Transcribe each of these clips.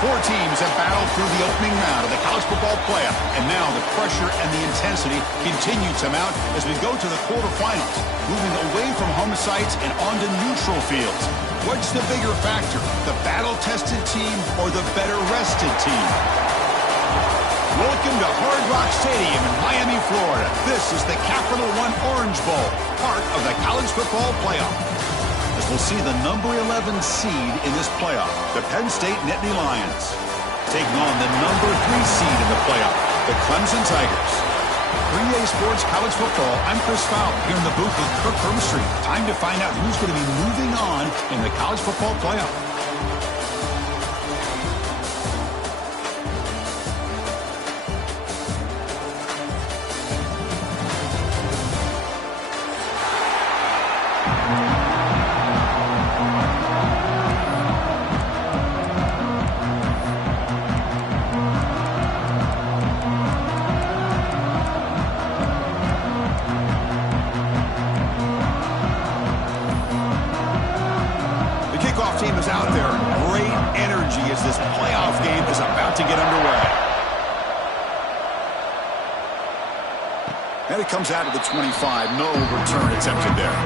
Four teams have battled through the opening round of the college football playoff, and now the pressure and the intensity continue to mount as we go to the quarterfinals, moving away from home sites and onto neutral fields. What's the bigger factor, the battle-tested team or the better-rested team? Welcome to Hard Rock Stadium in Miami, Florida. This is the Capital One Orange Bowl, part of the college football playoff. As we'll see the number 11 seed in this playoff, the Penn State Nittany Lions, taking on the number 3 seed in the playoff, the Clemson Tigers. 3A Sports College Football, I'm Chris Fowler here in the booth with Kirk Hermstreet. Time to find out who's going to be moving on in the college football playoff. Team is out there. Great energy as this playoff game is about to get underway. And it comes out of the 25. No return attempted there.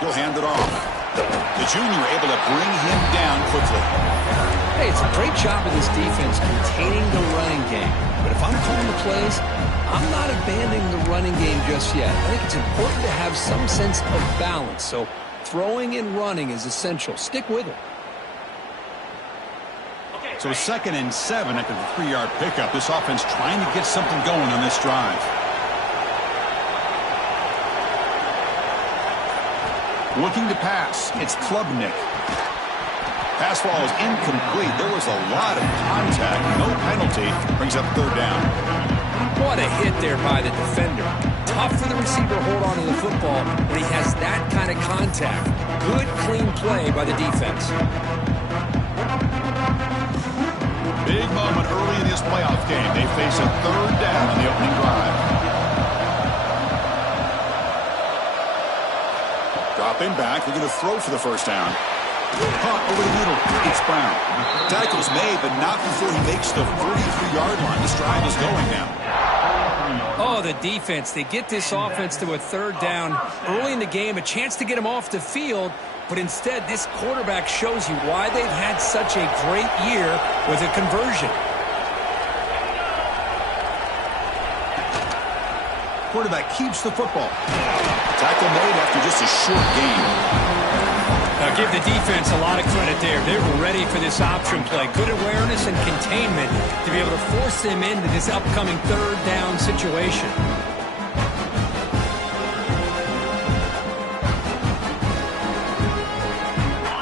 He'll hand it off. The junior able to bring him down quickly. Hey, it's a great job of this defense containing the running game. But if I'm calling the plays, I'm not abandoning the running game just yet. I think it's important to have some sense of balance. So throwing and running is essential. Stick with it. So 2nd and 7 after the 3-yard pickup. This offense trying to get something going on this drive. Looking to pass. It's Klubnik. Pass ball is incomplete. There was a lot of contact. No penalty. Brings up 3rd down. What a hit there by the defender. Tough for the receiver to hold on to the football when he has that kind of contact. Good, clean play by the defense. Big moment early in this playoff game. They face a 3rd down on the opening drive. Dropping back, looking to throw for the 1st down. Caught over the middle. It's Brown. Tackle's made, but not before he makes the 33-yard line. This drive is going now. Oh, the defense. They get this offense to a 3rd down early in the game, a chance to get him off the field, but instead this quarterback shows you why they've had such a great year with a conversion. Quarterback keeps the football. Tackle made after just a short gain. Now give the defense a lot of credit there. They were ready for this option play. Good awareness and containment to be able to force them into this upcoming 3rd down situation.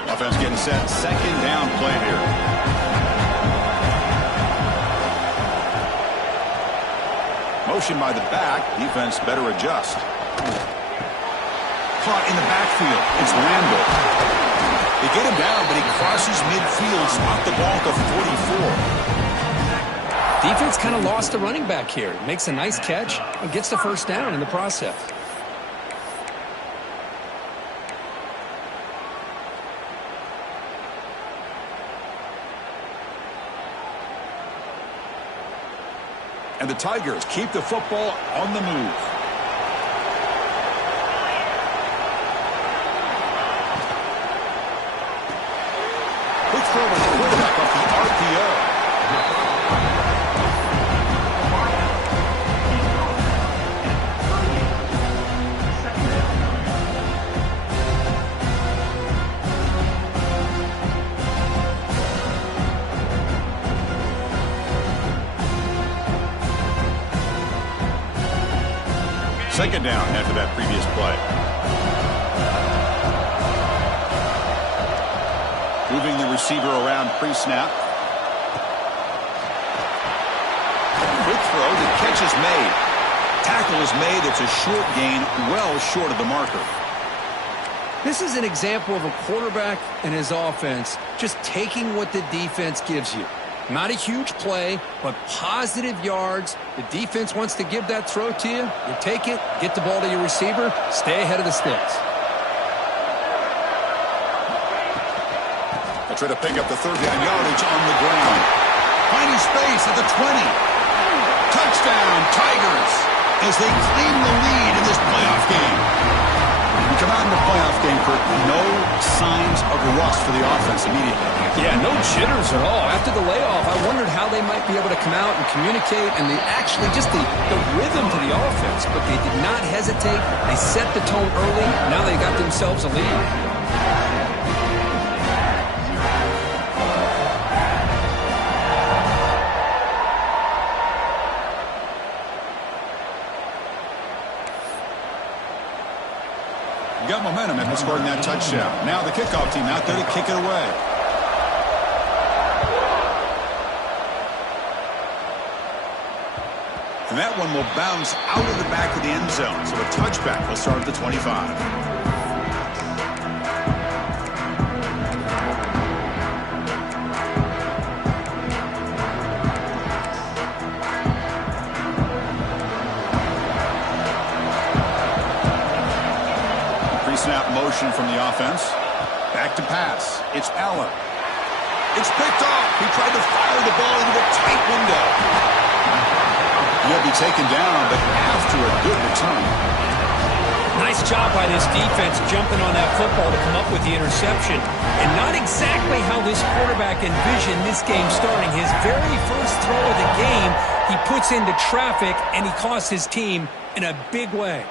Offense getting set. 2nd down play here. Motion by the back. Defense better adjust. Caught in the backfield. It's Randall. They get him down, but he crosses midfield. Spot the ball to 44. Defense kind of lost the running back here. Makes a nice catch and gets the 1st down in the process. And the Tigers keep the football on the move. Quick throw with the quarterback off the RPO. Second down after that previous play. Moving the receiver around pre-snap. Quick throw. The catch catch is made. Tackle is made. It's a short gain, well short of the marker. This is an example of a quarterback and his offense just taking what the defense gives you. Not a huge play, but positive yards. The defense wants to give that throw to you. You take it, get the ball to your receiver, stay ahead of the sticks. They try to pick up the third down yardage on the ground. Finding space at the 20. Touchdown, Tigers, as they claim the lead in this playoff game. We come out in the playoff game, Kurt, no signs of rust for the offense immediately. Yeah, no jitters at all. After the layoff, I wondered how they might be able to come out and communicate, and actually just the rhythm to the offense. But they did not hesitate. They set the tone early. Now they got themselves a lead. Got momentum after scoring that touchdown. Now the kickoff team out there to kick it away. And that one will bounce out of the back of the end zone. So a touchback will start at the 25. Snap motion from the offense. Back to pass. It's Allen. It's picked off. He tried to fire the ball into a tight window. He'll be taken down, but after a good return. Nice job by this defense jumping on that football to come up with the interception. And not exactly how this quarterback envisioned this game starting. His very first throw of the game, he puts into traffic, and he costs his team in a big way.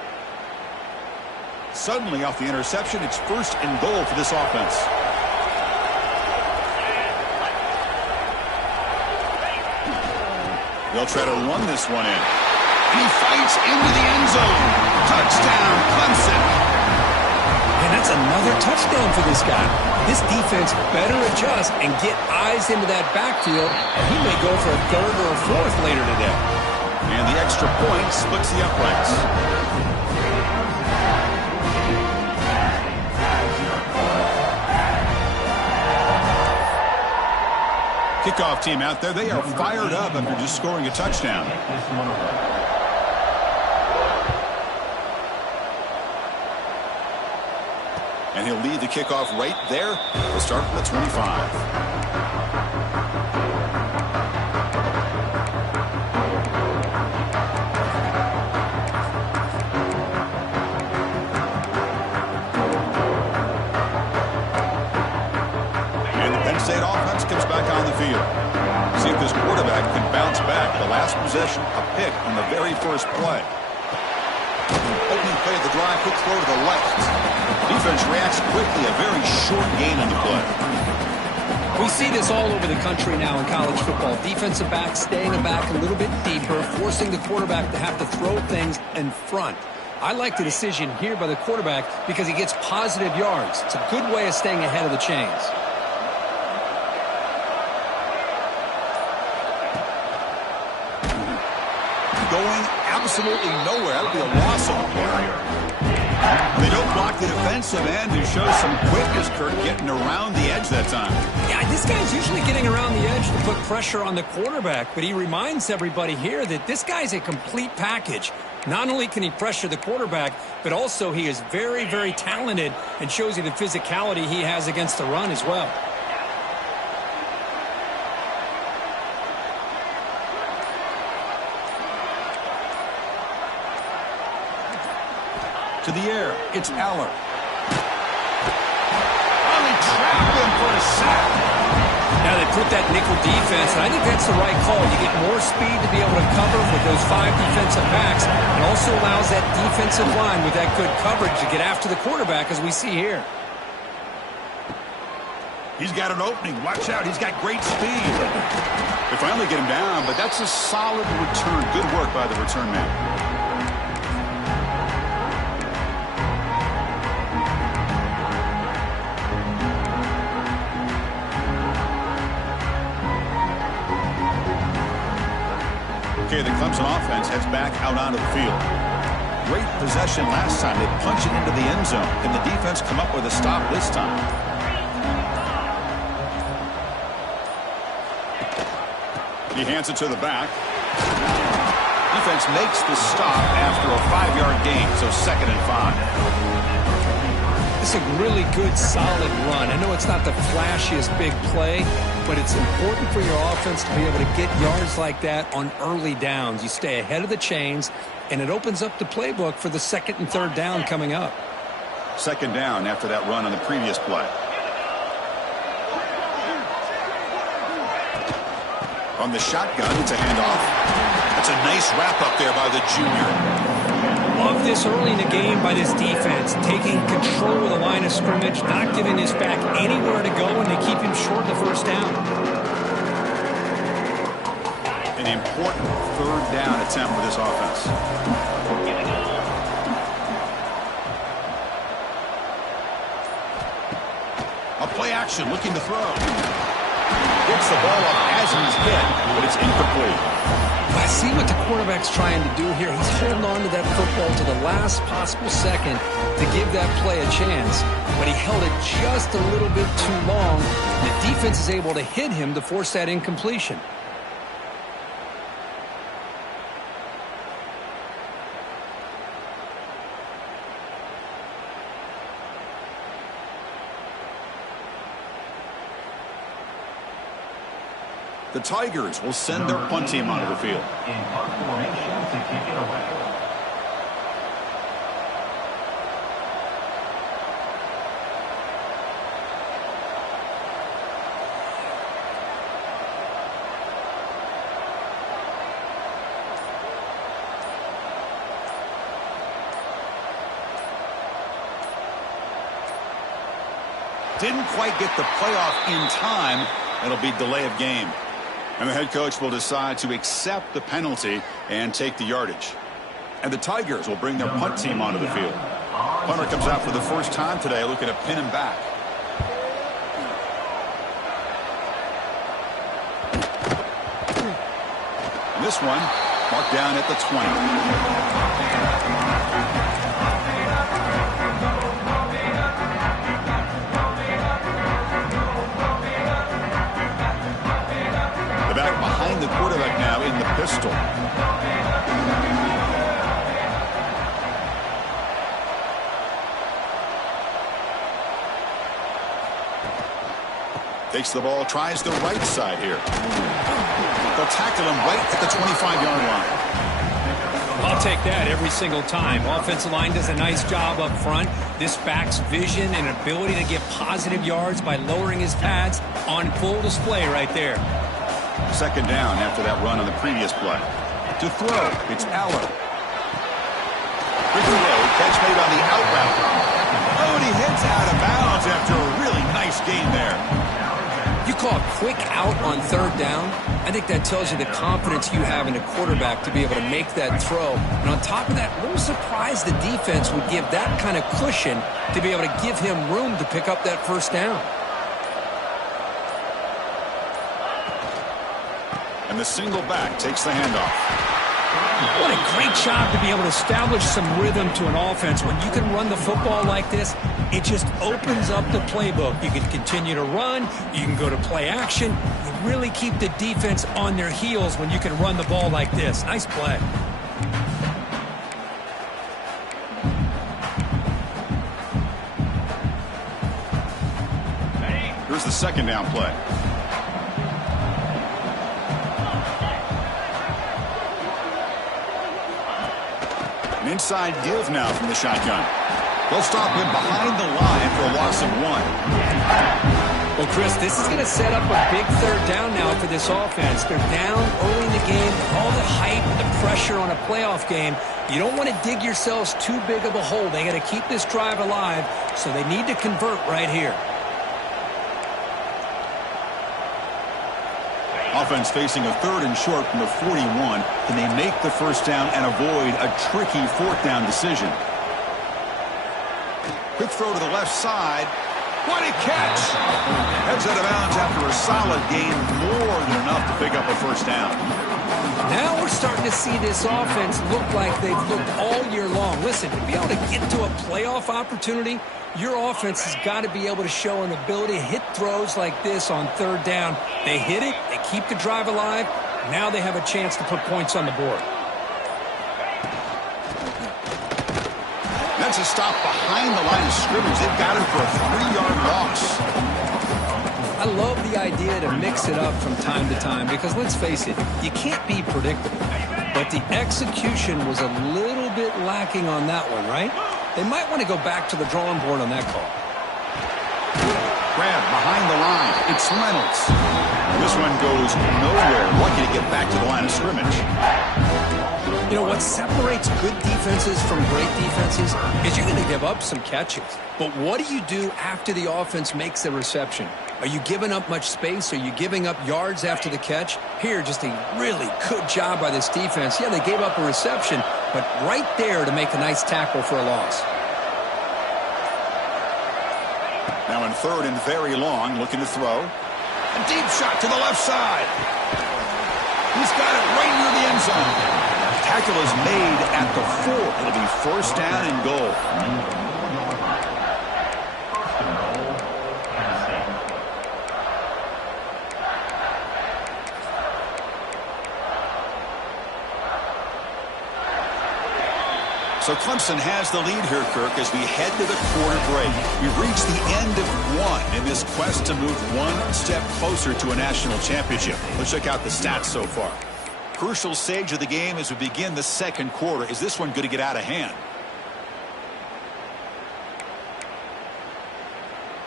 Suddenly, off the interception, it's first and goal for this offense. They'll try to run this one in. And he fights into the end zone. Touchdown, Clemson. And that's another touchdown for this guy. This defense better adjust and get eyes into that backfield, and he may go for a third or a fourth later today. And the extra point splits the uprights. Kickoff team out there, they are fired up after just scoring a touchdown. And he'll lead the kickoff right there. We'll start from the 25. Penn State offense comes back on the field. See if this quarterback can bounce back. The last possession, a pick on the very first play. Opening play of the drive, quick throw to the left. Defense reacts quickly, a very short gain on the play. We see this all over the country now in college football. Defensive backs staying back a little bit deeper, forcing the quarterback to have to throw things in front. I like the decision here by the quarterback because he gets positive yards. It's a good way of staying ahead of the chains. Going absolutely nowhere. That would be a loss on the play. They don't block the defensive end, who shows some quickness, Kurt, getting around the edge that time. Yeah, this guy's usually getting around the edge to put pressure on the quarterback, but he reminds everybody here that this guy's a complete package. Not only can he pressure the quarterback, but also he is very, very talented and shows you the physicality he has against the run as well. To the air, it's Aller. Oh, they trap him for a sack. Now they put that nickel defense, and I think that's the right call. You get more speed to be able to cover with those 5 defensive backs. It also allows that defensive line with that good coverage to get after the quarterback, as we see here. He's got an opening. Watch out. He's got great speed. They finally get him down, but that's a solid return. Good work by the return man. Okay, the Clemson offense heads back out onto the field. Great possession last time. They punch it into the end zone. Can the defense come up with a stop this time? He hands it to the back. Defense makes the stop after a 5-yard gain, so 2nd and 5. It's a really good, solid run. I know it's not the flashiest big play, but it's important for your offense to be able to get yards like that on early downs. You stay ahead of the chains, and it opens up the playbook for the 2nd and 3rd down coming up. 2nd down after that run on the previous play. On the shotgun, it's a handoff. That's a nice wrap-up there by the junior. Love this early in the game by this defense, taking control of the line of scrimmage, not giving this back anywhere to go, and they keep him short of the 1st down. An important 3rd down attempt for this offense. A play action, looking to throw. Gets the ball up as he's hit, but it's incomplete. I see what the quarterback's trying to do here. He's holding on to that football to the last possible second to give that play a chance, but he held it just a little bit too long. The defense is able to hit him to force that incompletion. The Tigers will send their punt team onto the field. In punt formation to kick it away. Didn't quite get the playoff in time. It'll be delay of game. And the head coach will decide to accept the penalty and take the yardage. And the Tigers will bring their punt team onto the field. Punter comes out for the first time today, looking to pin him back. And this one marked down at the 20. The quarterback now in the pistol. Takes the ball, tries the right side here. They'll tackle him right at the 25-yard line. I'll take that every single time. Offensive line does a nice job up front. This back's vision and ability to get positive yards by lowering his pads on full display right there. 2nd down after that run on the previous play. To throw, it's Aller. Good throw, catch made on the out route. Oh, and he heads out of bounds after a really nice gain there. You call a quick out on 3rd down. I think that tells you the confidence you have in a quarterback to be able to make that throw. And on top of that, a little surprised the defense would give that kind of cushion to be able to give him room to pick up that 1st down. And the single back takes the handoff. What a great job to be able to establish some rhythm to an offense. When you can run the football like this, it just opens up the playbook. You can continue to run. You can go to play action. You really keep the defense on their heels when you can run the ball like this. Nice play. Here's the 2nd down play. An inside give now from the shotgun. They'll stop him behind the line for a loss of 1. Well, Chris, this is going to set up a big 3rd down now for this offense. They're down early in the game. All the hype, the pressure on a playoff game. You don't want to dig yourselves too big of a hole. They got to keep this drive alive, so they need to convert right here. Offense facing a 3rd and short from the 41. Can they make the 1st down and avoid a tricky 4th down decision? Quick throw to the left side. What a catch! Heads out of bounds after a solid gain, more than enough to pick up a 1st down. Now we're starting to see this offense look like they've looked all year long. Listen, to be able to get to a playoff opportunity, your offense has got to be able to show an ability to hit throws like this on third down. They hit it, they keep the drive alive. Now they have a chance to put points on the board. That's a stop behind the line of scrimmage. They've got him for a 3-yard loss. I love the idea to mix it up from time to time because, let's face it, you can't be predictable. But the execution was a little bit lacking on that one, right? They might want to go back to the drawing board on that call. Grab behind the line. It's Reynolds. This one goes nowhere. Lucky to get back to the line of scrimmage. You know, what separates good defenses from great defenses is you're going to give up some catches. But what do you do after the offense makes a reception? Are you giving up much space? Are you giving up yards after the catch? Here, just a really good job by this defense. Yeah, they gave up a reception, but right there to make a nice tackle for a loss. Now in third and very long, looking to throw. A deep shot to the left side. He's got it right near the end zone. Tackle is made at the 4. It'll be first down and goal. So Clemson has the lead here, Kirk, as we head to the quarter break. We've reached the end of one in this quest to move one step closer to a national championship. Let's check out the stats so far. Crucial stage of the game as we begin the second quarter. Is this one going to get out of hand?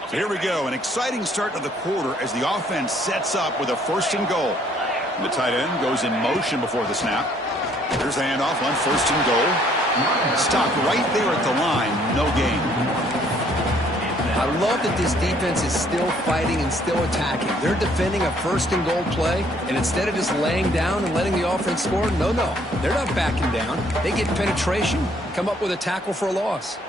So here we go. An exciting start to the quarter as the offense sets up with a first and goal. And the tight end goes in motion before the snap. Here's the handoff on first and goal. Stopped right there at the line. No gain. I love that this defense is still fighting and still attacking. They're defending a first and goal play, and instead of just laying down and letting the offense score, no. They're not backing down. They get penetration, come up with a tackle for a loss.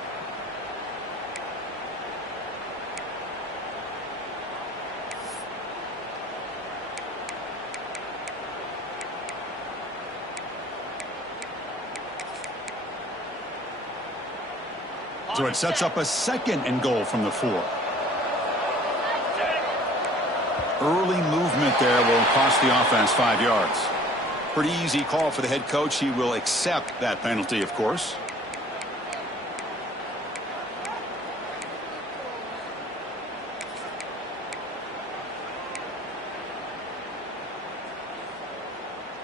So it sets up a second and goal from the 4. Early movement there will cost the offense 5 yards. Pretty easy call for the head coach. He will accept that penalty, of course.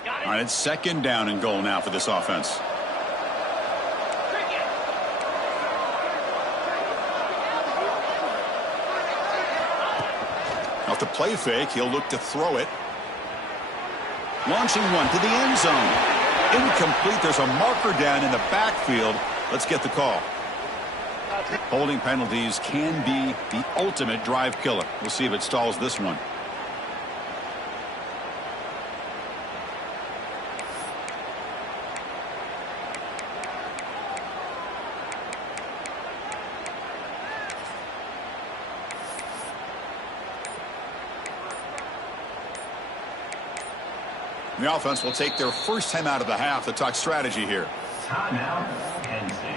All right, it's second down and goal now for this offense. Off the play fake, he'll look to throw it. Launching one to the end zone. Incomplete. There's a marker down in the backfield. Let's get the call. Holding penalties can be the ultimate drive killer. We'll see if it stalls this one. The offense will take their first time out of the half to talk strategy here. Timeout, Penn State.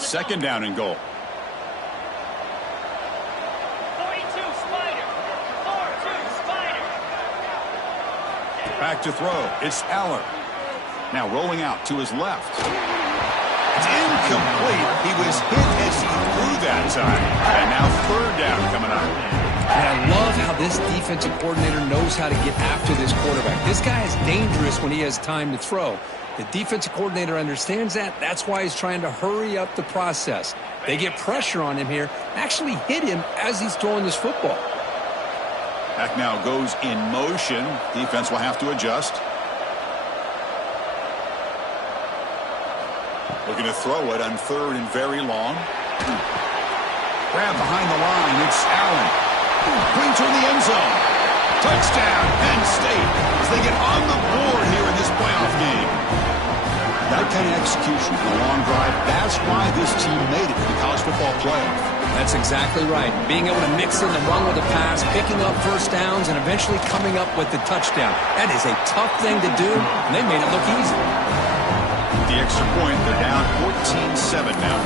Second down and goal. 42 Spider. 4-2 Spider. Back to throw. It's Aller. Now rolling out to his left. It's incomplete. He was hit as he threw that time. And now third down coming up. And I love how this defensive coordinator knows how to get after this quarterback. This guy is dangerous when he has time to throw. The defensive coordinator understands that. That's why he's trying to hurry up the process. They get pressure on him here, actually hit him as he's throwing this football. Back now goes in motion. Defense will have to adjust. Looking to throw it on third and very long. Grab behind the line. It's Allen. Clean to the end zone. Touchdown, Penn State, as they get on the board here in this playoff game. That kind of execution in a long drive, that's why this team made it to the college football playoff. That's exactly right. Being able to mix in the run with the pass, picking up first downs, and eventually coming up with the touchdown. That is a tough thing to do, and they made it look easy. With the extra point, they're down 14-7 now.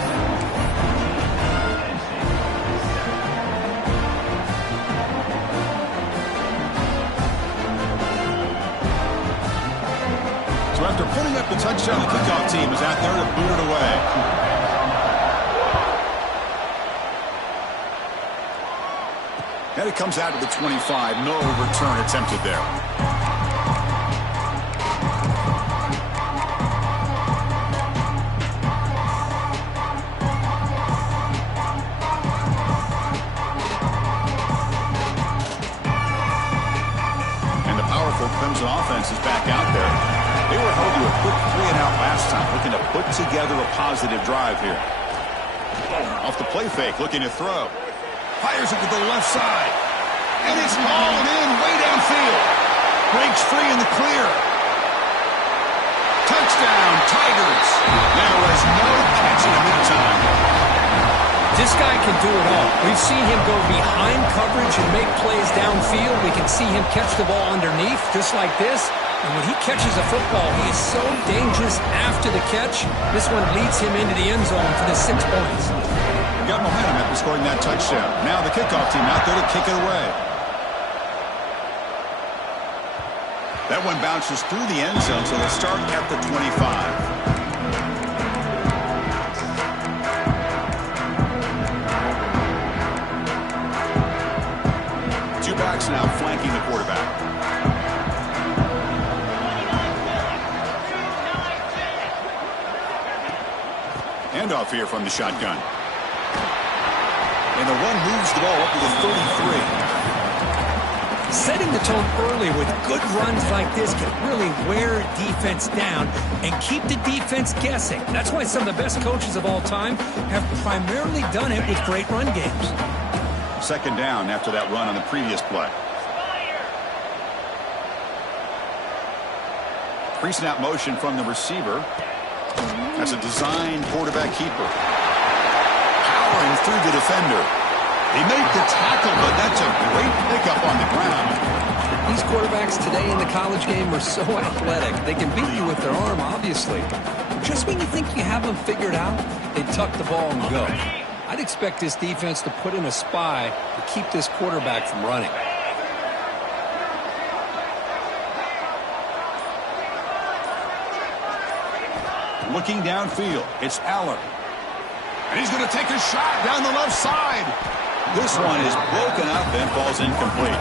So after putting up the touchdown, the kickoff team is out there to boot it away. And it comes out to the 25. No return attempted there. And the powerful Clemson offense is back out there. They were held to a quick 3-and-out last time, looking to put together a positive drive here. Off the play fake, looking to throw. Fires it to the left side. And it's hauled in way downfield. Breaks free in the clear. Touchdown, Tigers. There was no catching him in time. This guy can do it all. We've seen him go behind coverage and make plays downfield. We can see him catch the ball underneath, just like this. And when he catches a football, he is so dangerous after the catch. This one leads him into the end zone for the 6 points. Got momentum after scoring that touchdown. Now the kickoff team out there to kick it away. That one bounces through the end zone, so they'll start at the 25. Two backs now flanking the quarterback. Handoff here from the shotgun. And the run moves the ball up to the 33. Setting the tone early with good runs like this can really wear defense down and keep the defense guessing. That's why some of the best coaches of all time have primarily done it with great run games. Second down after that run on the previous play. Pre-snap motion from the receiver. That's a designed quarterback keeper. Powering through the defender. He made the tackle, but that's a great pickup on the ground. These quarterbacks today in the college game are so athletic. They can beat you with their arm, obviously. Just when you think you have them figured out, they tuck the ball and go. I'd expect this defense to put in a spy to keep this quarterback from running. Looking downfield, it's Aller. And he's going to take a shot down the left side. This one is broken up and falls incomplete.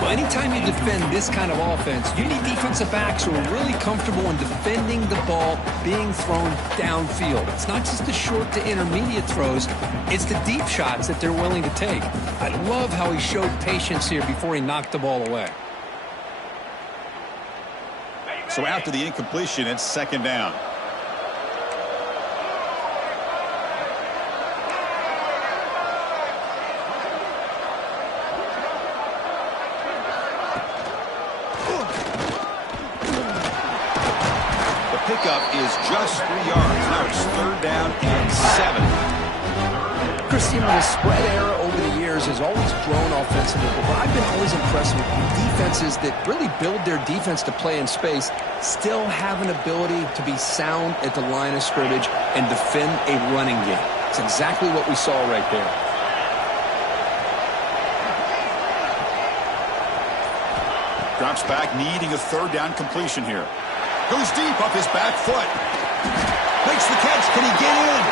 Well, anytime you defend this kind of offense, you need defensive backs who are really comfortable in defending the ball being thrown downfield. It's not just the short to intermediate throws, it's the deep shots that they're willing to take. I love how he showed patience here before he knocked the ball away. So after the incompletion, it's second down. Pickup is just 3 yards. Now it's third down and 7. Christine, the spread era over the years has always grown offensively, but I've been always impressed with defenses that really build their defense to play in space, still have an ability to be sound at the line of scrimmage and defend a running game. It's exactly what we saw right there. Drops back, needing a third down completion here. Goes deep up his back foot. Makes the catch. Can he get in?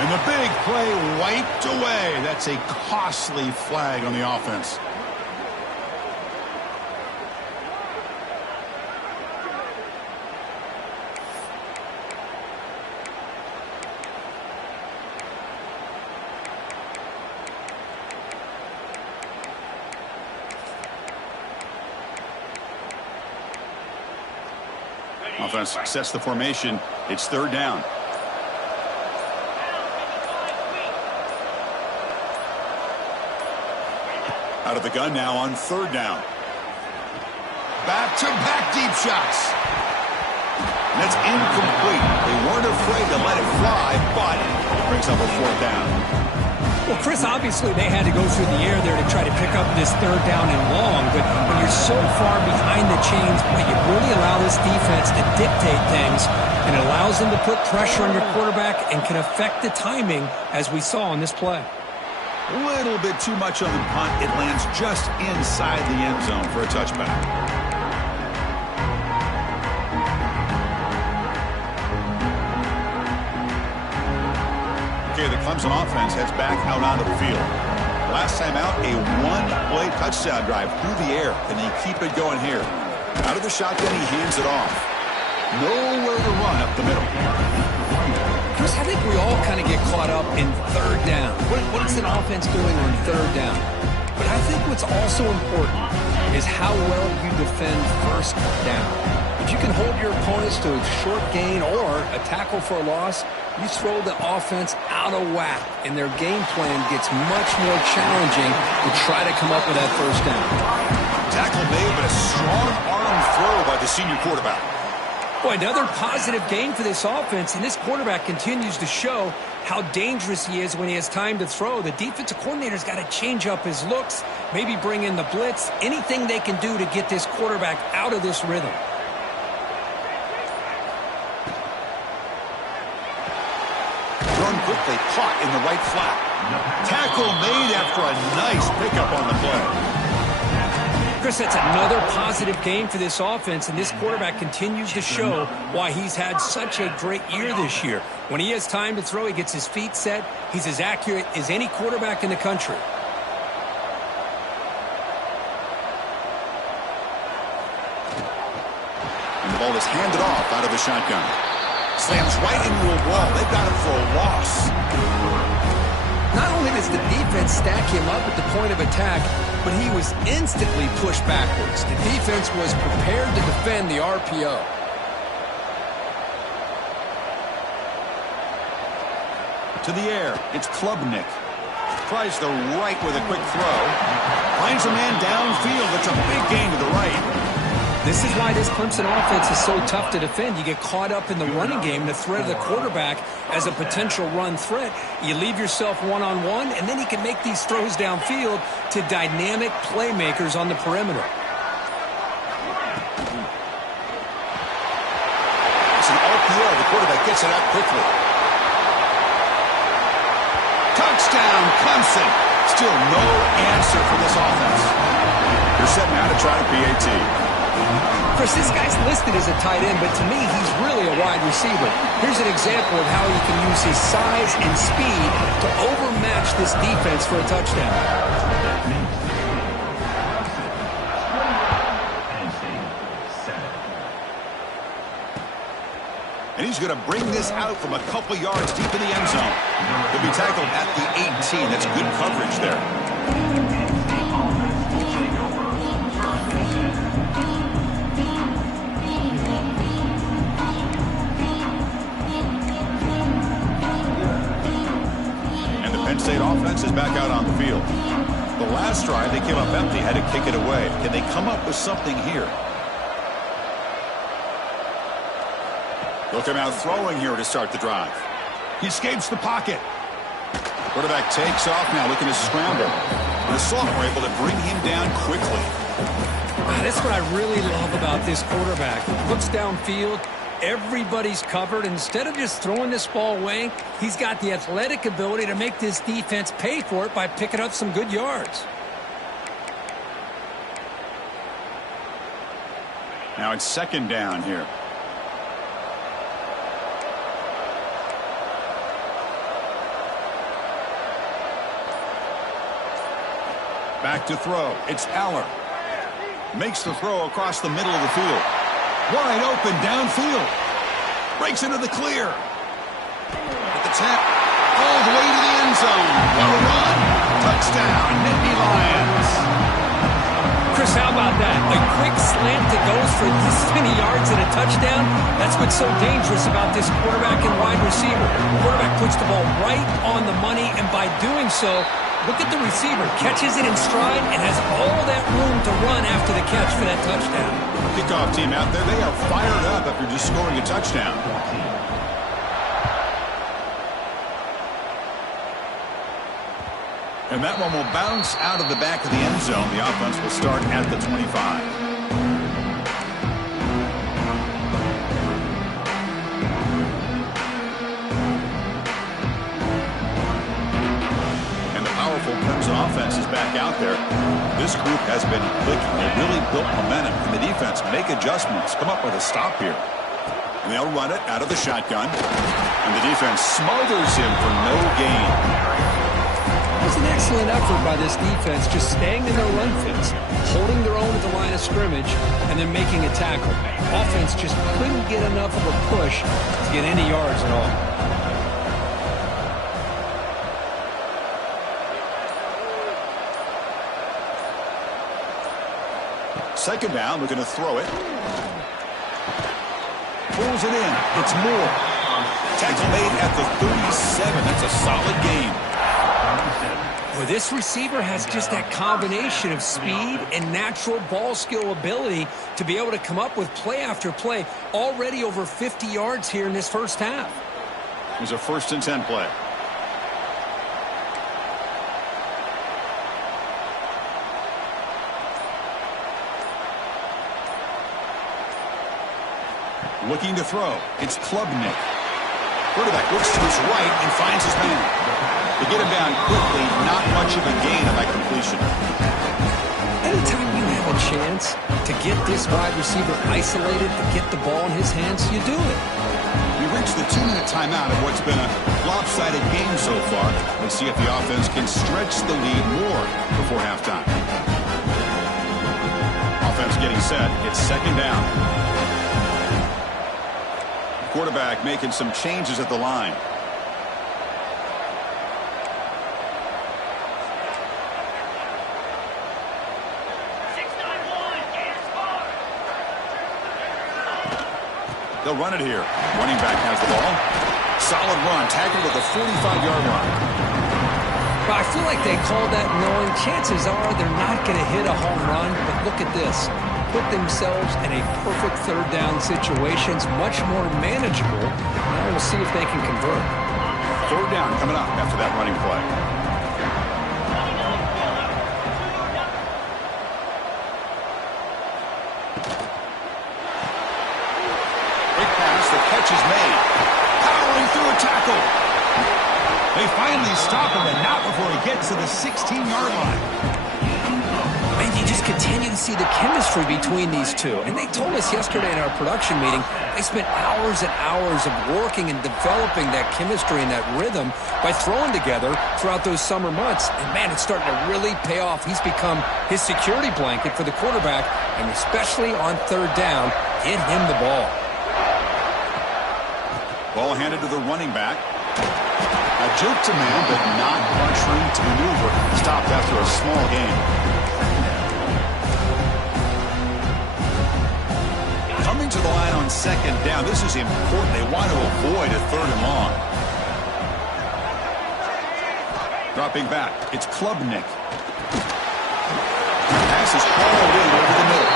And the big play wiped away. That's a costly flag on the offense. Offense sets the formation. It's third down. Out of the gun now on third down. Back-to-back deep shots. That's incomplete. They weren't afraid to let it fly, but Brings up a 4th down. Well, Chris, obviously they had to go through the air there to try to pick up this 3rd down and long, but when you're so far behind the chains, you really allow this defense to dictate things, and it allows them to put pressure on your quarterback and can affect the timing, as we saw on this play. A little bit too much on the punt. It lands just inside the end zone for a touchback. Okay, the Clemson offense heads back out onto the field. Last time out, a 1-play touchdown drive through the air. Can they keep it going here? Out of the shotgun, he hands it off. Nowhere to run up the middle. Chris, I think we all kind of get caught up in 3rd down. What is an offense doing on 3rd down? But I think what's also important is how well you defend 1st down. If you can hold your opponents to a short gain or a tackle for a loss, you throw the offense out of whack, and their game plan gets much more challenging to try to come up with that 1st down. Tackle made, but a strong arm throw by the senior quarterback. Boy, another positive game for this offense, and this quarterback continues to show how dangerous he is when he has time to throw. The defensive coordinator's got to change up his looks, maybe bring in the blitz, anything they can do to get this quarterback out of this rhythm. Run quickly, caught in the right flat. Tackle made after a nice pickup on the play. Chris, that's another positive game for this offense, and this quarterback continues to show why he's had such a great year this year. When he has time to throw, he gets his feet set. He's as accurate as any quarterback in the country. And the ball is handed off out of the shotgun. Slams right into a wall. They've got him for a loss. Not only does the defense stack him up at the point of attack, but he was instantly pushed backwards. The defense was prepared to defend the RPO. To the air, it's Klubnik. Tries the right with a quick throw. Finds a man downfield. It's a big gain to the right. This is why this Clemson offense is so tough to defend. You get caught up in the running game, the threat of the quarterback as a potential run threat. You leave yourself one-on-one, and then he can make these throws downfield to dynamic playmakers on the perimeter. It's an RPO. The quarterback gets it out quickly. Touchdown, Clemson. Still no answer for this offense. They're set now to try to PAT. Chris, this guy's listed as a tight end, but to me, he's really a wide receiver. Here's an example of how he can use his size and speed to overmatch this defense for a touchdown. And he's going to bring this out from a couple yards deep in the end zone. He'll be tackled at the 18. That's good coverage there. Penn State offense is back out on the field. The last drive, they came up empty, had to kick it away. Can they come up with something here? They'll come out throwing here to start the drive. He escapes the pocket. Quarterback takes off now, looking to scramble. And the sophomore able to bring him down quickly. That's what I really love about this quarterback. Looks downfield. Everybody's covered. Instead of just throwing this ball away, he's got the athletic ability to make this defense pay for it by picking up some good yards. Now it's 2nd down here. Back to throw. It's Aller. Makes the throw across the middle of the field. Wide open downfield. Breaks into the clear. At the 10. All the way to the end zone. What a run. Touchdown, Nittany Lions. Chris, how about that? A quick slant that goes for this many yards and a touchdown. That's what's so dangerous about this quarterback and wide receiver. The quarterback puts the ball right on the money, and by doing so, look at the receiver. Catches it in stride and has all that room to run after the catch for that touchdown. Kickoff team out there, they are fired up after just scoring a touchdown. And that one will bounce out of the back of the end zone. The offense will start at the 25. Clemson offense is back out there. This group has been clicking. They really built momentum, and the defense make adjustments, come up with a stop here. And they'll run it out of the shotgun. And the defense smothers him for no gain. It's an excellent effort by this defense, just staying in their run fits, holding their own at the line of scrimmage, and then making a tackle. Offense just couldn't get enough of a push to get any yards at all. Second down, we're going to throw it. Pulls it in. It's Moore. Tackle made at the 37. That's a solid gain. Well, this receiver has just that combination of speed and natural ball skill ability to be able to come up with play after play. Already over 50 yards here in this first half. It was a 1st and 10 play. Looking to throw. It's Klubnik. Quarterback looks to his right and finds his man. They get him down quickly. Not much of a gain on that completion. Anytime you have a chance to get this wide receiver isolated, to get the ball in his hands, you do it. We reach the 2-minute timeout of what's been a lopsided game so far. Let's see if the offense can stretch the lead more before halftime. Offense getting set. It's second down. Quarterback making some changes at the line. They'll run it here. Running back has the ball. Solid run. Tackled at the 45-yard line. Well, I feel like they called that knowing chances are they're not going to hit a home run, but look at this. Put themselves in a perfect third down situation. It's much more manageable. Now we'll see if they can convert. Third down coming up after that running play. Quick pass, the catch is made. Powering through a tackle. They finally stop him, and not before he gets to the 16-yard line. And you just continue to see the chemistry between these two. And they told us yesterday in our production meeting, they spent hours and hours of working and developing that chemistry and that rhythm by throwing together throughout those summer months. And, man, it's starting to really pay off. He's become his security blanket for the quarterback, and especially on third down, get him the ball. Ball handed to the running back. A juke to man, but not much room to maneuver. Stopped after a small gain. Coming to the line on second down. This is important. They want to avoid a third and long. Dropping back. It's Klubnik. Pass is hauled in over the middle.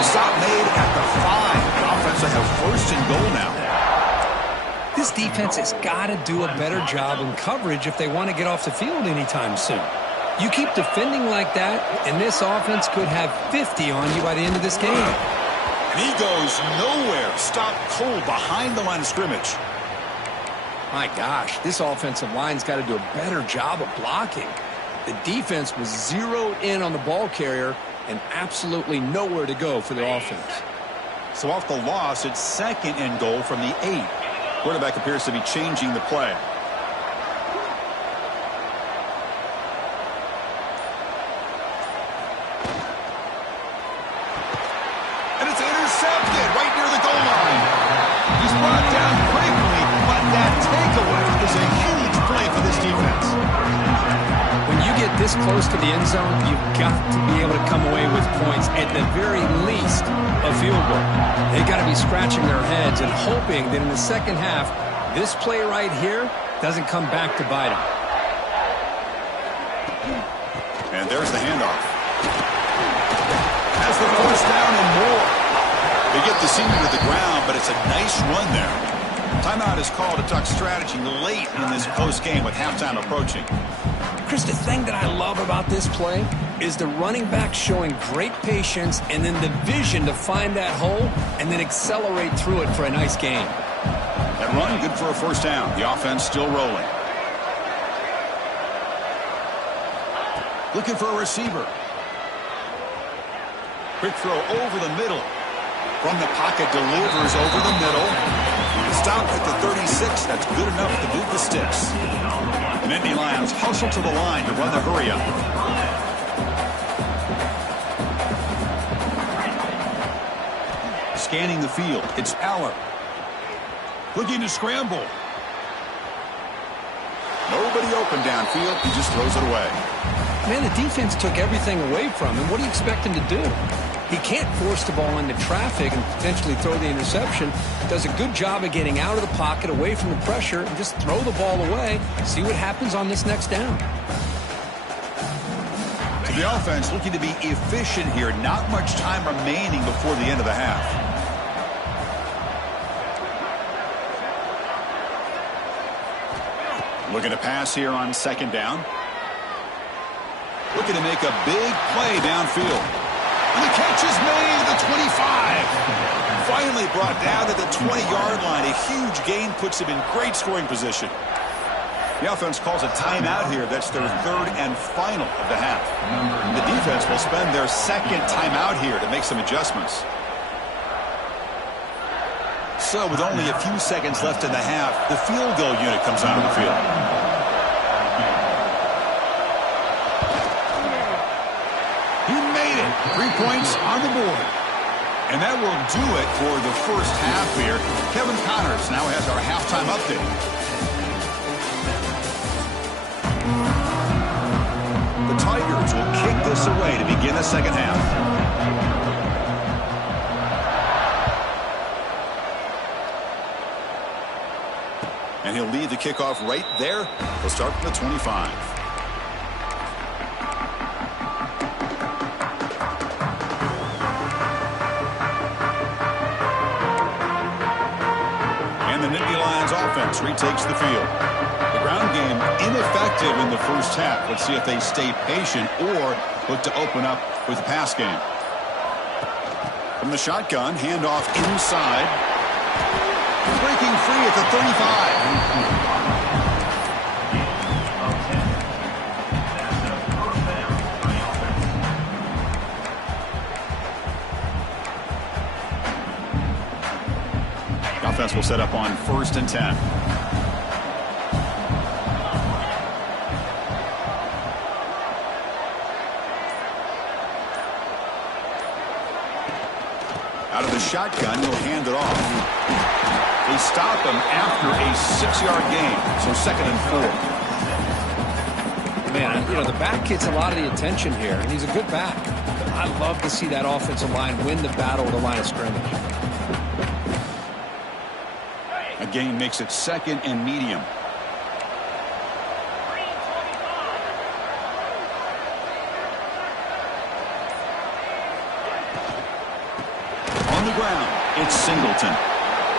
The stop made at the 5. The offense will have 1st and goal now. This defense has got to do a better job in coverage if they want to get off the field anytime soon. You keep defending like that, and this offense could have 50 on you by the end of this game. And he goes nowhere. Stopped cold behind the line of scrimmage. My gosh, this offensive line's got to do a better job of blocking. The defense was zeroed in on the ball carrier and absolutely nowhere to go for their offense. So off the loss, it's 2nd and goal from the 8. Quarterback appears to be changing the play. And it's intercepted right near the goal line. He's brought down quickly, but that takeaway is a huge play for this defense. When you get this close to the end zone, you've got to be able to come away with points, at the very least a field goal. They've got to be scratching their heads and hoping that in the second half, this play right here doesn't come back to bite them. And there's the handoff. Has the first down and more. They get the senior to the ground, but it's a nice run there. Timeout is called to talk strategy late in this close game with halftime approaching. Chris, the thing that I love about this play is the running back showing great patience and then the vision to find that hole and then accelerate through it for a nice gain. That run, good for a first down. The offense still rolling. Looking for a receiver. Quick throw over the middle. From the pocket, delivers over the middle. Stop at the 36. That's good enough to move the sticks. The Nittany Lions hustle to the line to run the hurry up. Scanning the field, it's Aller. Looking to scramble. Nobody open downfield. He just throws it away. Man, the defense took everything away from him. What do you expect him to do? He can't force the ball into traffic and potentially throw the interception. Does a good job of getting out of the pocket, away from the pressure, and just throw the ball away. See what happens on this next down. To the offense, looking to be efficient here. Not much time remaining before the end of the half. Looking to pass here on second down. Looking to make a big play downfield. And the catch is made at the 25. Finally brought down to the 20-yard line. A huge gain puts him in great scoring position. The offense calls a timeout here. That's their third and final of the half. The defense will spend their second timeout here to make some adjustments. So with only a few seconds left in the half, the field goal unit comes out of the field. He made it. 3 points on the board. And that will do it for the first half here. Kevin Connors now has our halftime update. The Tigers will kick this away to begin the second half. And he'll lead the kickoff right there. He'll start from the 25. And the Nittany Lions offense retakes the field. The ground game ineffective in the first half. Let's see if they stay patient or look to open up with the pass game. From the shotgun, handoff inside. Breaking free at the 35. The offense will set up on 1st and 10. Out of the shotgun, he'll hand it off. They stop him after a 6-yard gain, so 2nd and 4. Man, you know, the back gets a lot of the attention here, and he's a good back. I love to see that offensive line win the battle at the line of scrimmage. A gain makes it 2nd and medium. On the ground, it's Singleton.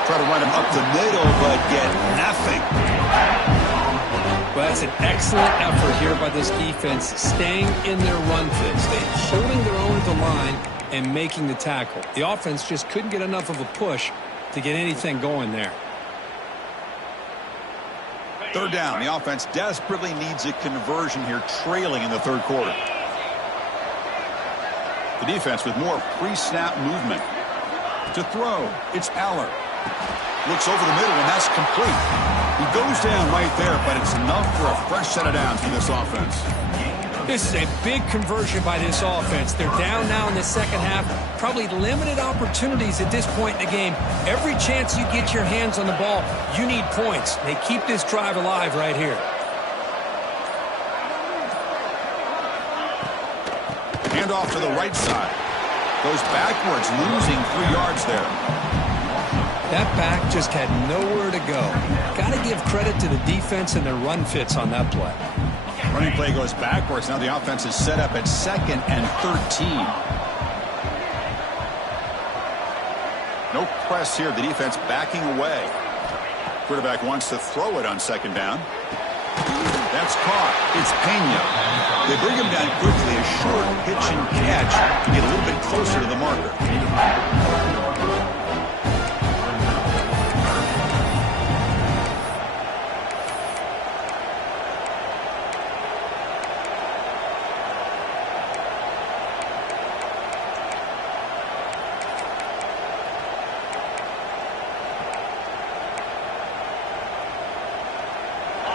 Try to run him up the middle, but get nothing. Well, that's an excellent effort here by this defense, staying in their run fits, holding their own at the line and making the tackle. The offense just couldn't get enough of a push to get anything going there. 3rd down. The offense desperately needs a conversion here, trailing in the 3rd quarter. The defense with more pre-snap movement. To throw, it's Aller. Looks over the middle, and that's complete. He goes down right there, but it's enough for a fresh set of downs from this offense. This is a big conversion by this offense. They're down now in the second half. Probably limited opportunities at this point in the game. Every chance you get your hands on the ball, you need points. They keep this drive alive right here. Hand off to the right side. Goes backwards, losing 3 yards there. That back just had nowhere to go. Got to give credit to the defense and their run fits on that play. Running play goes backwards. Now the offense is set up at 2nd and 13. No press here. The defense backing away. Quarterback wants to throw it on 2nd down. That's caught. It's Pena. They bring him down quickly. A short pitch and catch to get a little bit closer to the marker.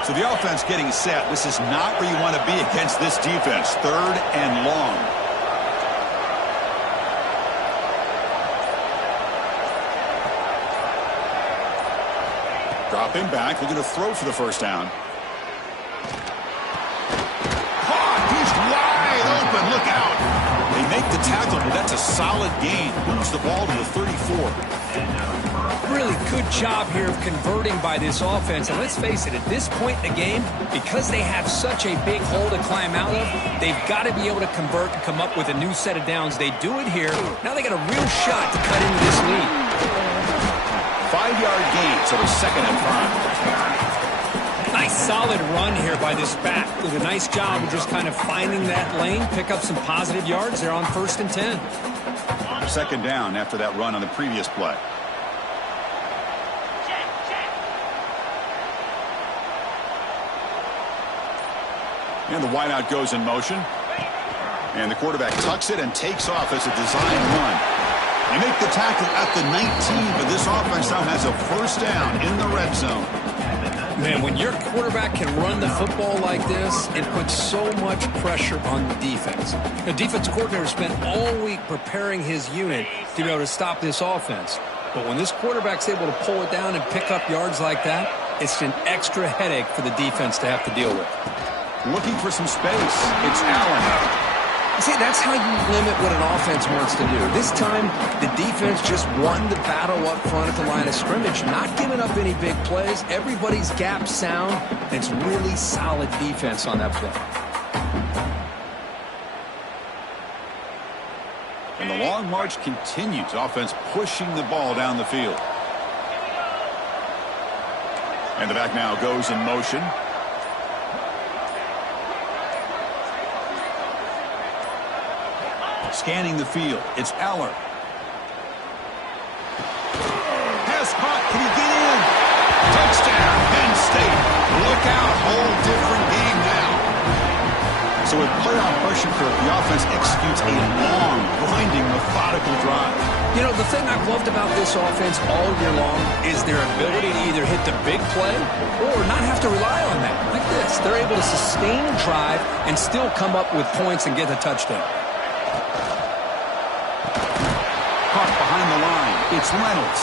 So the offense getting set. This is not where you want to be against this defense. 3rd and long. Drop him back. Looking to throw for the first down. Caught. He's wide open. Look out. They make the tackle, but that's a solid gain. Moves the ball to the 34. Really good job here of converting by this offense. And let's face it, at this point in the game, because they have such a big hole to climb out of, they've got to be able to convert and come up with a new set of downs. They do it here. Now they got a real shot to cut into this lead. 5-yard gain, so it's 2nd and 5. Nice solid run here by this back. Did a nice job of just kind of finding that lane, pick up some positive yards there on 1st and 10. 2nd down after that run on the previous play. And the wideout goes in motion. And the quarterback tucks it and takes off as a design run. They make the tackle at the 19, but this offense now has a 1st down in the red zone. Man, when your quarterback can run the football like this, it puts so much pressure on the defense. The defense coordinator spent all week preparing his unit to be able to stop this offense. But when this quarterback's able to pull it down and pick up yards like that, it's an extra headache for the defense to have to deal with. Looking for some space. It's Allen. See, that's how you limit what an offense wants to do. This time, the defense just won the battle up front at the line of scrimmage, not giving up any big plays. Everybody's gap sound. It's really solid defense on that play. And the long march continues. Offense pushing the ball down the field. And the back now goes in motion. Scanning the field. It's Eller. Pass caught. Can he get in? Touchdown, Penn State. Look out. Whole different game now. So with playoff pressure curve, the offense executes a long, grinding, methodical drive. You know, the thing I've loved about this offense all year long is their ability to either hit the big play or not have to rely on that. Like this. They're able to sustain a drive and still come up with points and get a touchdown. Behind the line, it's Reynolds.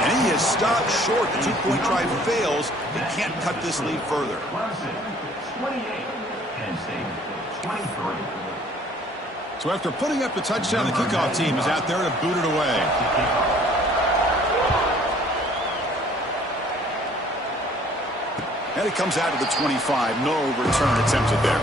And he is stopped short. The 2-point try fails. He can't cut this lead further. Clemson, 28. Penn State, 23. So after putting up the touchdown, the kickoff team is out there to boot it away. And it comes out to the 25. No return attempted there.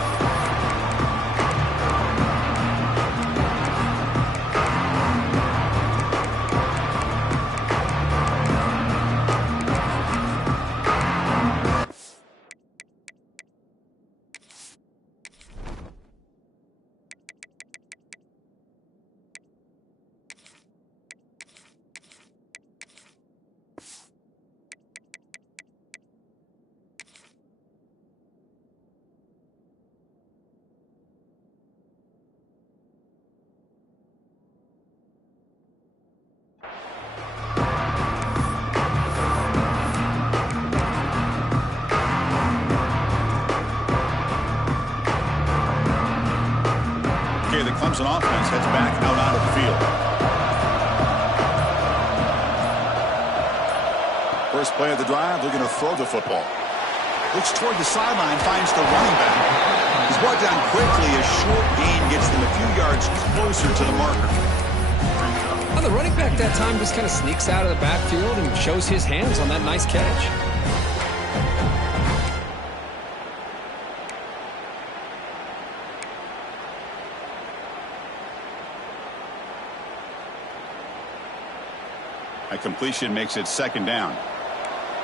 The Clemson offense heads back out onto the field. First play of the drive, looking to throw the football. Looks toward the sideline, finds the running back. He's brought down quickly. A short gain gets them a few yards closer to the marker. Well, the running back that time just kind of sneaks out of the backfield and shows his hands on that nice catch. A completion makes it 2nd down.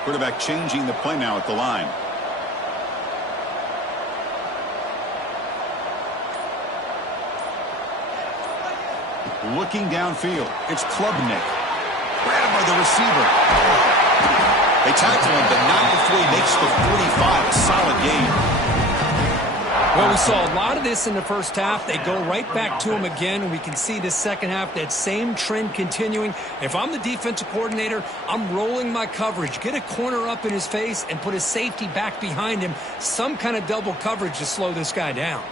Quarterback changing the play now at the line. Looking downfield, it's Klubnik. Grabbed by the receiver. They tackle him, but not before he makes the 45. A solid gain. Well, we saw a lot of this in the first half. They go right back to him again, and we can see the second half, that same trend continuing. If I'm the defensive coordinator, I'm rolling my coverage. Get a corner up in his face and put a safety back behind him. Some kind of double coverage to slow this guy down.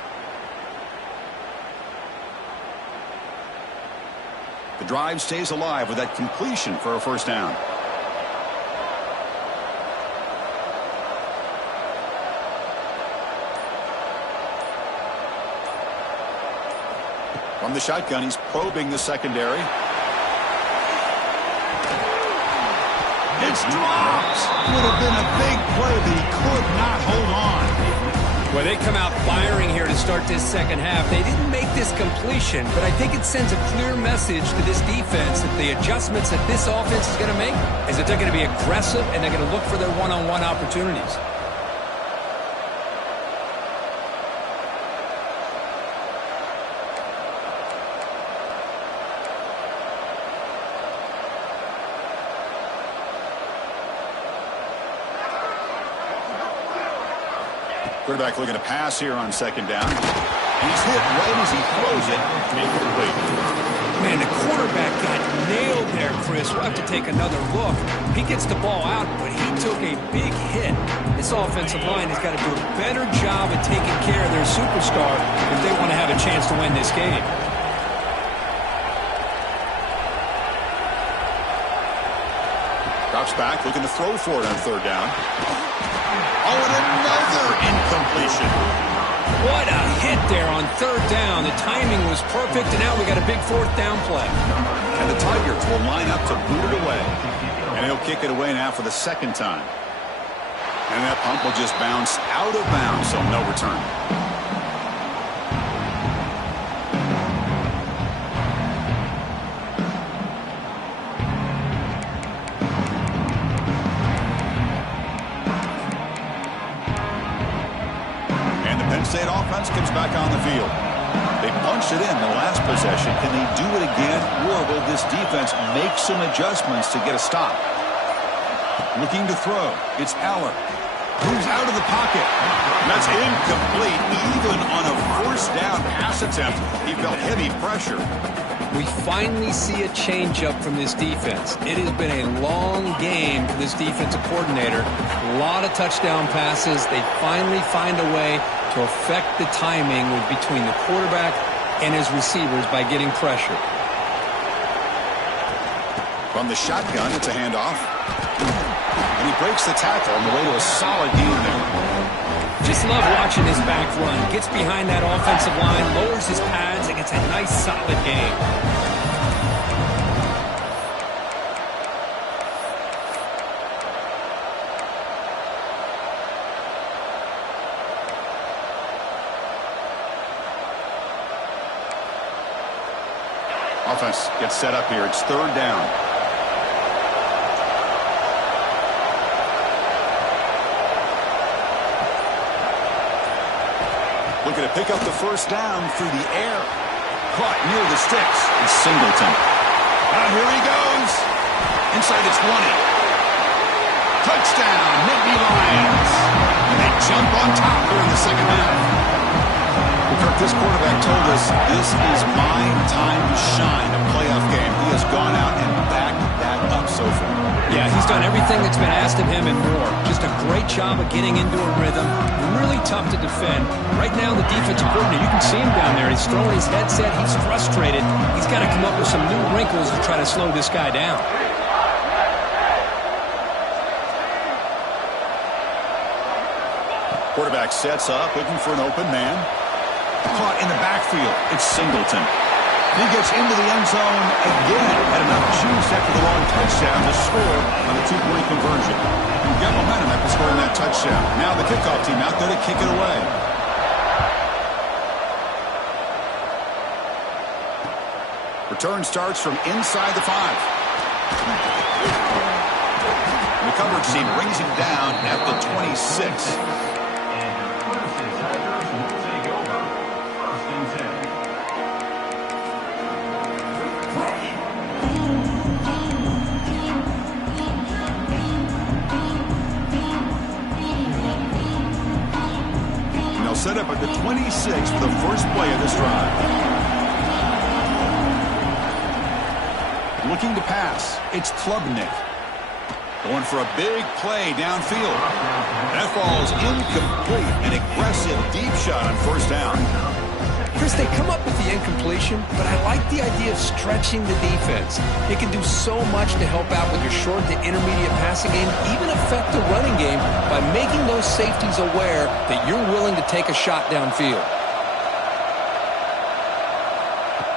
The drive stays alive with that completion for a first down. From the shotgun, he's probing the secondary. It's dropped. Would have been a big play, but he could not hold on. Well, they come out firing here to start this second half. They didn't make this completion, but I think it sends a clear message to this defense that the adjustments that this offense is going to make is that they're going to be aggressive and they're going to look for their one-on-one opportunities. Quarterback looking to pass here on second down. He's hit right as he throws it. Incomplete. Man, the quarterback got nailed there, Chris. We'll have to take another look. He gets the ball out, but he took a big hit. This offensive line has got to do a better job of taking care of their superstar if they want to have a chance to win this game. Drops back, looking to throw for it on third down. Oh, and another incompletion. What a hit there on third down. The timing was perfect, and now we got a big fourth down play. And the Tigers will line up to boot it away. And he'll kick it away now for the second time. And that pump will just bounce out of bounds, so no return. Penn State offense comes back on the field. They punched it in the last possession. Can they do it again, or will this defense make some adjustments to get a stop? Looking to throw. It's Aller. Moves out of the pocket. That's incomplete. Even on a first down pass attempt, he felt heavy pressure. We finally see a change-up from this defense. It has been a long game for this defensive coordinator. A lot of touchdown passes. They finally find a way to affect the timing between the quarterback and his receivers by getting pressure. From the shotgun, it's a handoff. And he breaks the tackle on the way to a solid gain there. Just love watching his back run. Gets behind that offensive line, lowers his pads, and gets a nice solid gain. Offense gets set up here. It's third down. Looking to pick up the first down through the air. Caught near the sticks. It's Singleton. Here he goes. Inside the 20. Touchdown, Nittany Lions. And they jump on top here in the second half. Kirk, this quarterback told us this is my time to shine, a playoff game. He has gone out and backed that up so far. Yeah, he's done everything that's been asked of him and more. Just a great job of getting into a rhythm. Really tough to defend. Right now, the defensive coordinator, you can see him down there. He's throwing his headset. He's frustrated. He's got to come up with some new wrinkles to try to slow this guy down. Quarterback sets up, looking for an open man. Caught in the backfield. It's Singleton. He gets into the end zone again. Had enough juice after the long touchdown to score on a two-point conversion. You get momentum after scoring that touchdown. Now the kickoff team out there to kick it away. Return starts from inside the 5. The coverage team brings him down at the 26. 26 for the first play of this drive. Looking to pass. It's Klubnik. Going for a big play downfield. That ball is incomplete. An aggressive deep shot on first down. Chris, they come up with the incompletion, but I like the idea of stretching the defense. It can do so much to help out with your short to intermediate passing game, even affect the running game by making those safeties aware that you're willing to take a shot downfield.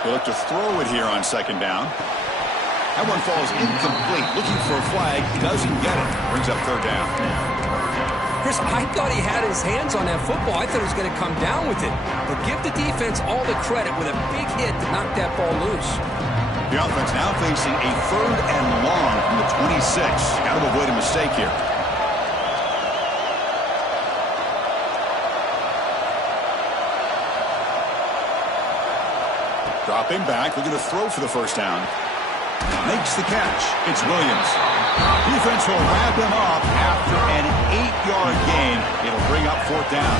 They look to throw it here on second down. That one falls incomplete. Looking for a flag. Doesn't get it. Brings up third down. Chris, I thought he had his hands on that football. I thought he was going to come down with it. But give the defense all the credit with a big hit to knock that ball loose. The offense now facing a third and long from the 26. Got to avoid a mistake here. Dropping back. Looking to throw for the first down. Makes the catch. It's Williams. Defense will wrap him up after an 8-yard gain. It'll bring up fourth down.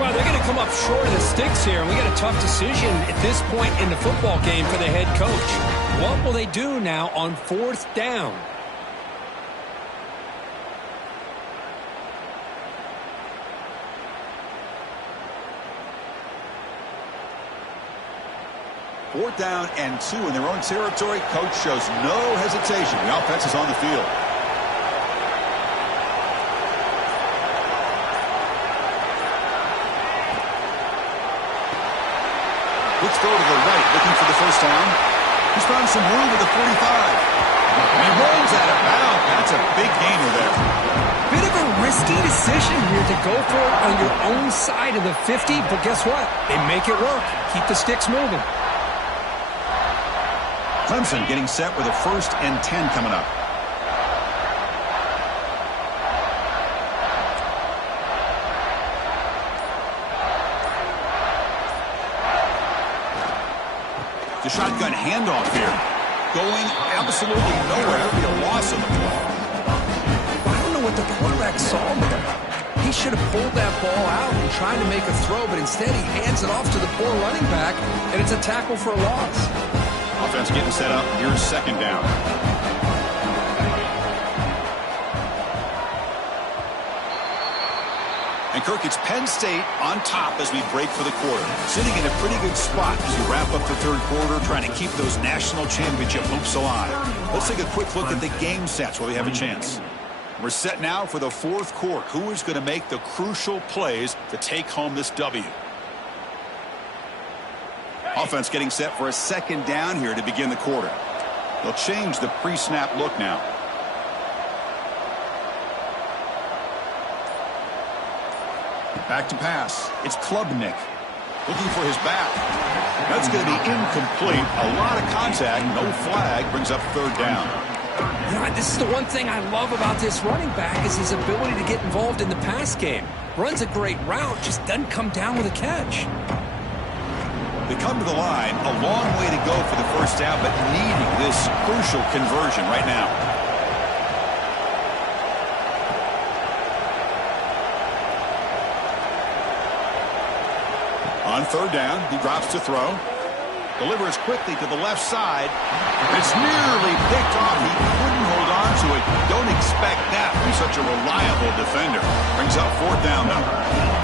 Well, they're going to come up short of the sticks here, and we got a tough decision at this point in the football game for the head coach. What will they do now on fourth down? Fourth down and 2 in their own territory. Coach shows no hesitation. The offense is on the field. Quick throw to the right, looking for the first down. He's found some room at the 45. And he rolls out of bounds. That's a big gainer there. Bit of a risky decision here to go for it on your own side of the 50, but guess what? They make it work. Keep the sticks moving. Clemson getting set with a 1st and 10 coming up. The shotgun handoff here. Going absolutely nowhere. It'll be a loss of the play. I don't know what the quarterback saw there. He should have pulled that ball out and tried to make a throw, but instead he hands it off to the poor running back, and it's a tackle for a loss. Offense getting set up. Here's second down. And Kirk, it's Penn State on top as we break for the quarter. Sitting in a pretty good spot as we wrap up the third quarter, trying to keep those national championship hopes alive. Let's take a quick look at the game stats while we have a chance. We're set now for the fourth quarter. Who is going to make the crucial plays to take home this W? Offense getting set for a second down here to begin the quarter. They'll change the pre-snap look now. Back to pass. It's Klubnik. Looking for his back. That's going to be incomplete. A lot of contact. No flag. Brings up third down. You know, this is the one thing I love about this running back is his ability to get involved in the pass game. Runs a great route, just doesn't come down with a catch. They come to the line, a long way to go for the first down, but needing this crucial conversion right now. On third down, he drops to throw. Delivers quickly to the left side. It's nearly picked off. He couldn't hold on to it. Don't expect that from such a reliable defender. Brings up fourth down now.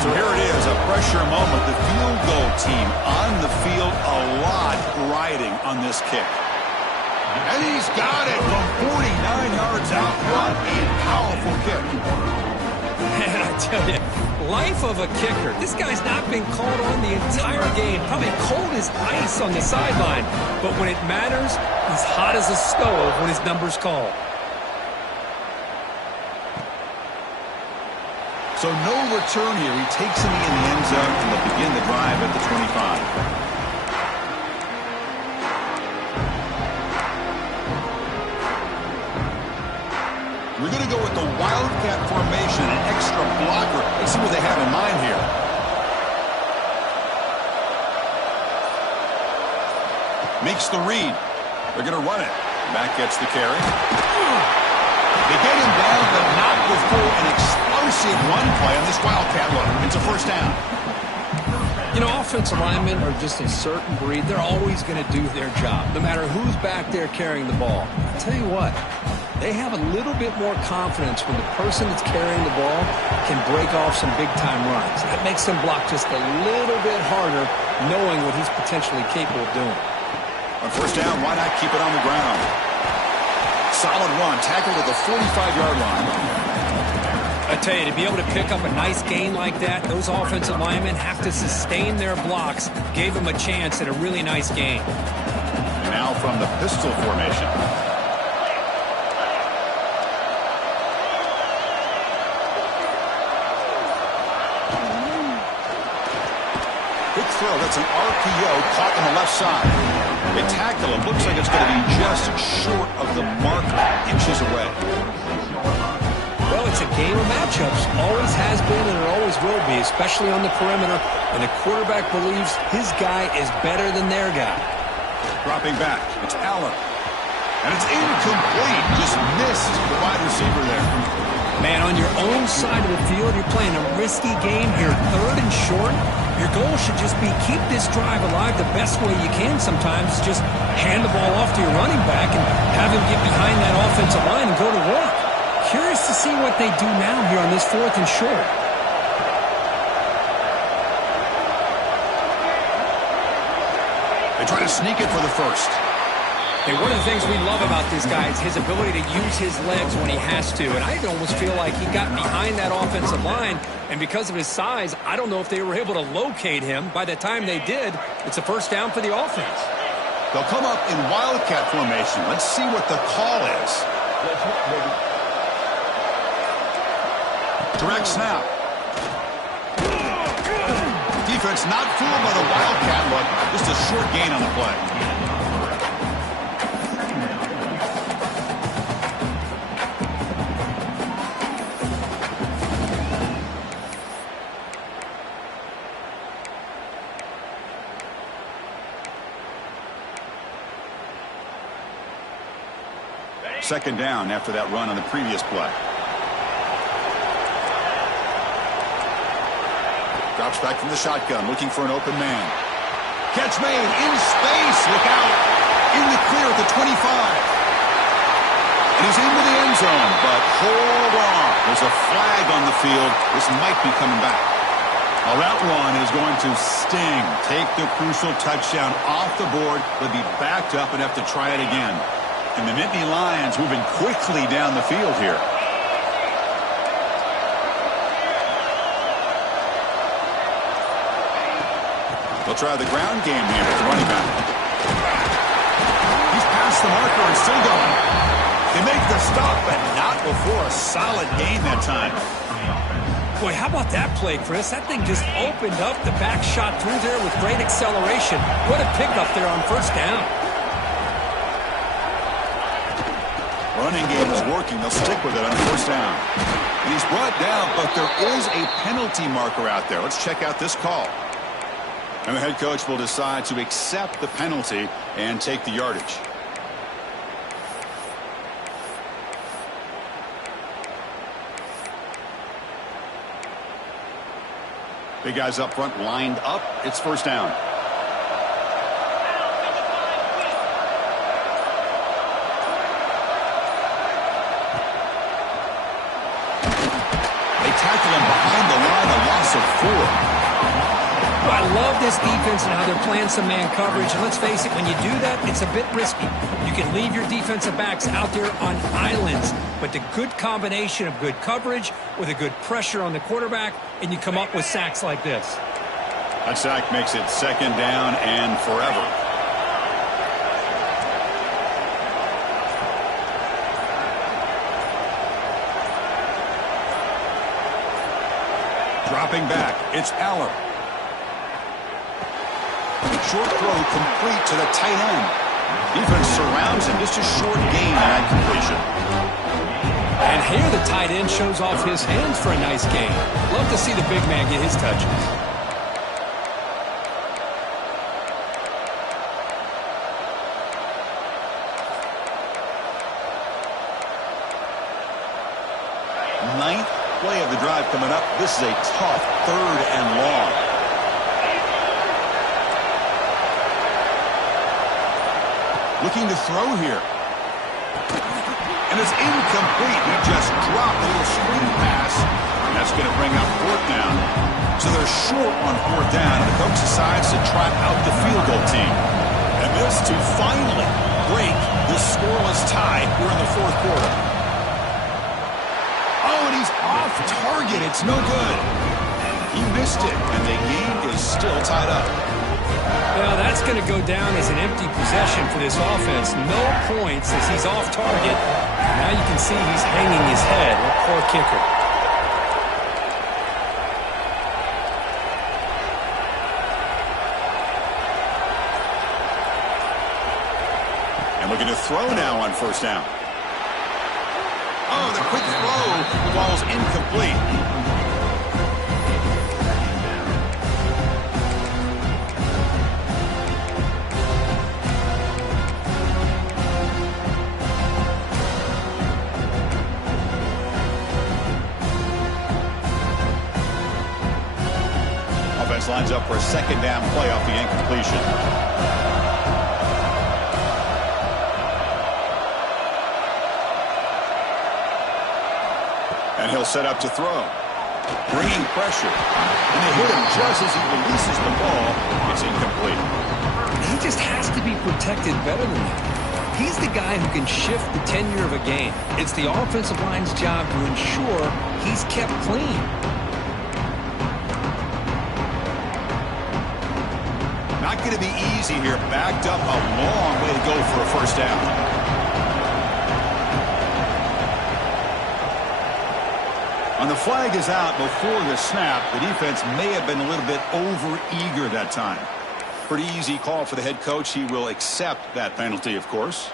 So here it is, a pressure moment. The field goal team on the field, a lot riding on this kick. And he's got it from 49 yards out. What a powerful kick. And I tell you, life of a kicker. This guy's not been called on the entire game. Probably cold as ice on the sideline. But when it matters, he's hot as a stove when his number's called. So no return here. He takes it in the end zone and they'll begin the drive at the 25. We're going to go with the Wildcat formation, an extra blocker. Let's see what they have in mind here. Makes the read. They're going to run it. Back gets the carry. They get him down, but not before an explosive run play on this Wildcat look. It's a first down. You know, offensive linemen are just a certain breed. They're always going to do their job, no matter who's back there carrying the ball. I'll tell you what, they have a little bit more confidence when the person that's carrying the ball can break off some big-time runs. That makes them block just a little bit harder, knowing what he's potentially capable of doing. On first down, why not keep it on the ground? Solid run, tackled at the 45-yard line. I tell you, to be able to pick up a nice gain like that, those offensive linemen have to sustain their blocks. Gave them a chance at a really nice gain. And now from the pistol formation. Quick throw, that's an RPO caught on the left side. They tackle him, looks like it's going to be just short of the mark, inches away. Well, it's a game of matchups. Always has been and it always will be, especially on the perimeter when the quarterback believes his guy is better than their guy. Dropping back, it's Allen. And it's incomplete. Just missed the wide receiver there. Man, on your own side of the field, you're playing a risky game here. 3rd and short. Your goal should just be keep this drive alive the best way you can sometimes. Just hand the ball off to your running back and have him get behind that offensive line and go to work. Curious to see what they do now here on this 4th and short. They try to sneak it for the first. Hey, one of the things we love about this guy is his ability to use his legs when he has to. And I almost feel like he got behind that offensive line. And because of his size, I don't know if they were able to locate him. By the time they did, it's a first down for the offense. They'll come up in wildcat formation. Let's see what the call is. Direct snap. Defense not fooled by the wildcat look. Just a short gain on the play. Second down after that run on the previous play. Drops back from the shotgun, looking for an open man. Catch made in space. Look out. In the clear at the 25. And he's into the end zone, but hold on. There's a flag on the field. This might be coming back. Well, that one is going to sting. Take the crucial touchdown off the board. They'll be backed up and have to try it again. And the Nittany Lions moving quickly down the field here. They'll try the ground game here with the running back. He's past the marker and still going. They make the stop, but not before a solid gain that time. Boy, how about that play, Chris? That thing just opened up. The back shot through there with great acceleration. What a pickup there on first down. Running game is working. They'll stick with it on first down. And he's brought down, but there is a penalty marker out there. Let's check out this call. And the head coach will decide to accept the penalty and take the yardage. Big guys up front lined up. It's first down. They tackle him behind the line, a loss of 4. I love this defense and how they're playing some man coverage. And let's face it, when you do that, it's a bit risky. You can leave your defensive backs out there on islands. But the good combination of good coverage with a good pressure on the quarterback, and you come up with sacks like this. That sack makes it second down and forever. Dropping back, it's Allen. Short throw complete to the tight end. Defense surrounds him. Just a short gain on that completion. And here the tight end shows off his hands for a nice gain. Love to see the big man get his touches. Ninth play of the drive coming up. This is a tough 3rd and long. Looking to throw here. And it's incomplete. He just dropped a little screen pass. And that's going to bring up fourth down. So they're short on fourth down. And the coach decides to trot out the field goal team. And this to finally break this scoreless tie here in the fourth quarter. Oh, and he's off target. It's no good. He missed it, and the game is still tied up. Well, that's going to go down as an empty possession for this offense. No points as he's off target. Now you can see he's hanging his head. Poor kicker. And looking to throw now on first down. Oh, the quick throw. Ball's incomplete. Lines up for a second down play off the incompletion. And he'll set up to throw. Bringing pressure. And they hit him just as he releases the ball. It's incomplete. He just has to be protected better than that. He's the guy who can shift the tenure of a game. It's the offensive line's job to ensure he's kept clean. Not going to be easy here. Backed up a long way to go for a first down. And the flag is out before the snap. The defense may have been a little bit over-eager that time. Pretty easy call for the head coach. He will accept that penalty, of course.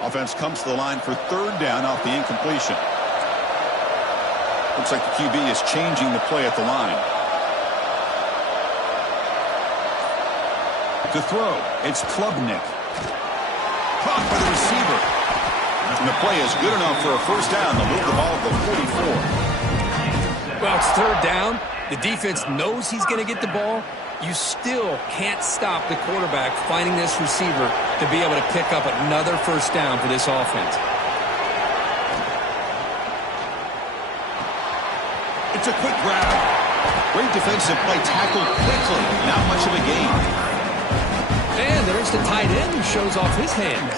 Offense comes to the line for third down off the incompletion. Looks like the QB is changing the play at the line. To throw, it's Klubnik. Caught by the receiver. And the play is good enough for a first down. They'll move the ball to the 44. Well, it's third down. The defense knows he's going to get the ball. You still can't stop the quarterback finding this receiver to be able to pick up another first down for this offense. It's a quick grab. Great defensive play, tackled quickly. Not much of a gain. And there's the tight end who shows off his hands.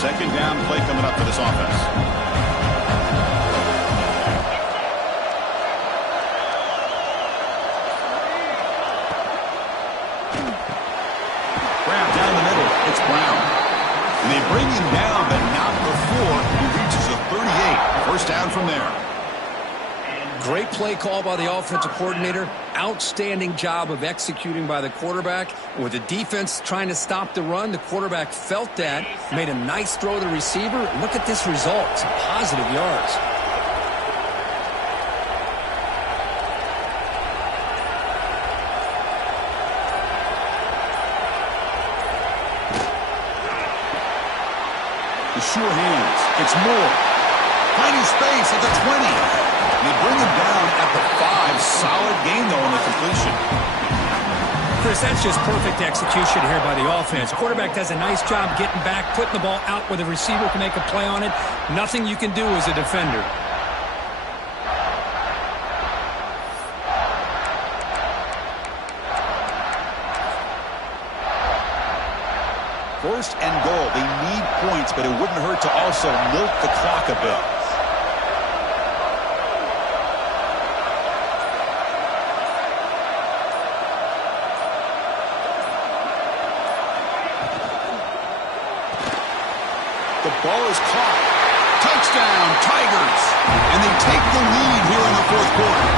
Second down play coming up for this offense. Grab down the middle. It's Brown. And they bring him down, but not before he reaches a 38. First down from there. Great play call by the offensive coordinator. Outstanding job of executing by the quarterback. With the defense trying to stop the run, the quarterback felt that, made a nice throw to the receiver. Look at this result. Some positive yards. Sure hands. It's Moore. Finding space at the 20. And they bring him down at the 5. Solid gain, though, on the completion. Chris, that's just perfect execution here by the offense. Quarterback does a nice job getting back, putting the ball out where the receiver can make a play on it. Nothing you can do as a defender. First and goal. They need points, but it wouldn't hurt to also milk the clock a bit. The ball is caught. Touchdown, Tigers. And they take the lead here in the fourth quarter.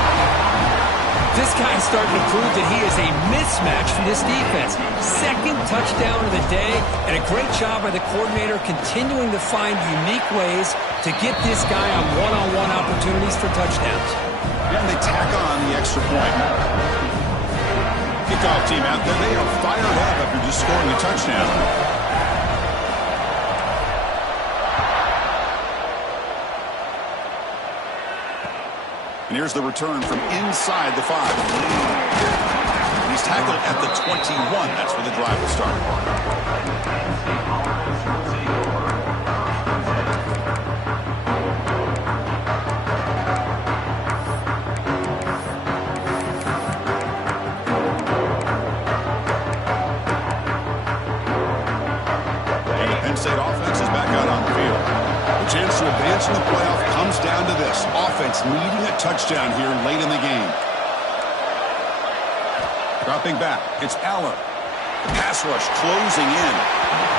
This guy's starting to prove that he is a mismatch for this defense. Second touchdown of the day, and a great job by the coordinator continuing to find unique ways to get this guy on one-on-one opportunities for touchdowns. And they tack on the extra point. Kickoff team out there, they are fired up after just scoring a touchdown. And here's the return from inside the 5. He's tackled at the 21. That's where the drive will start. And the Penn State offense is back out on the field. The chance to advance in the playoff comes down to this. Offense needing a touchdown here late in the game. Dropping back, it's Aller. The pass rush closing in.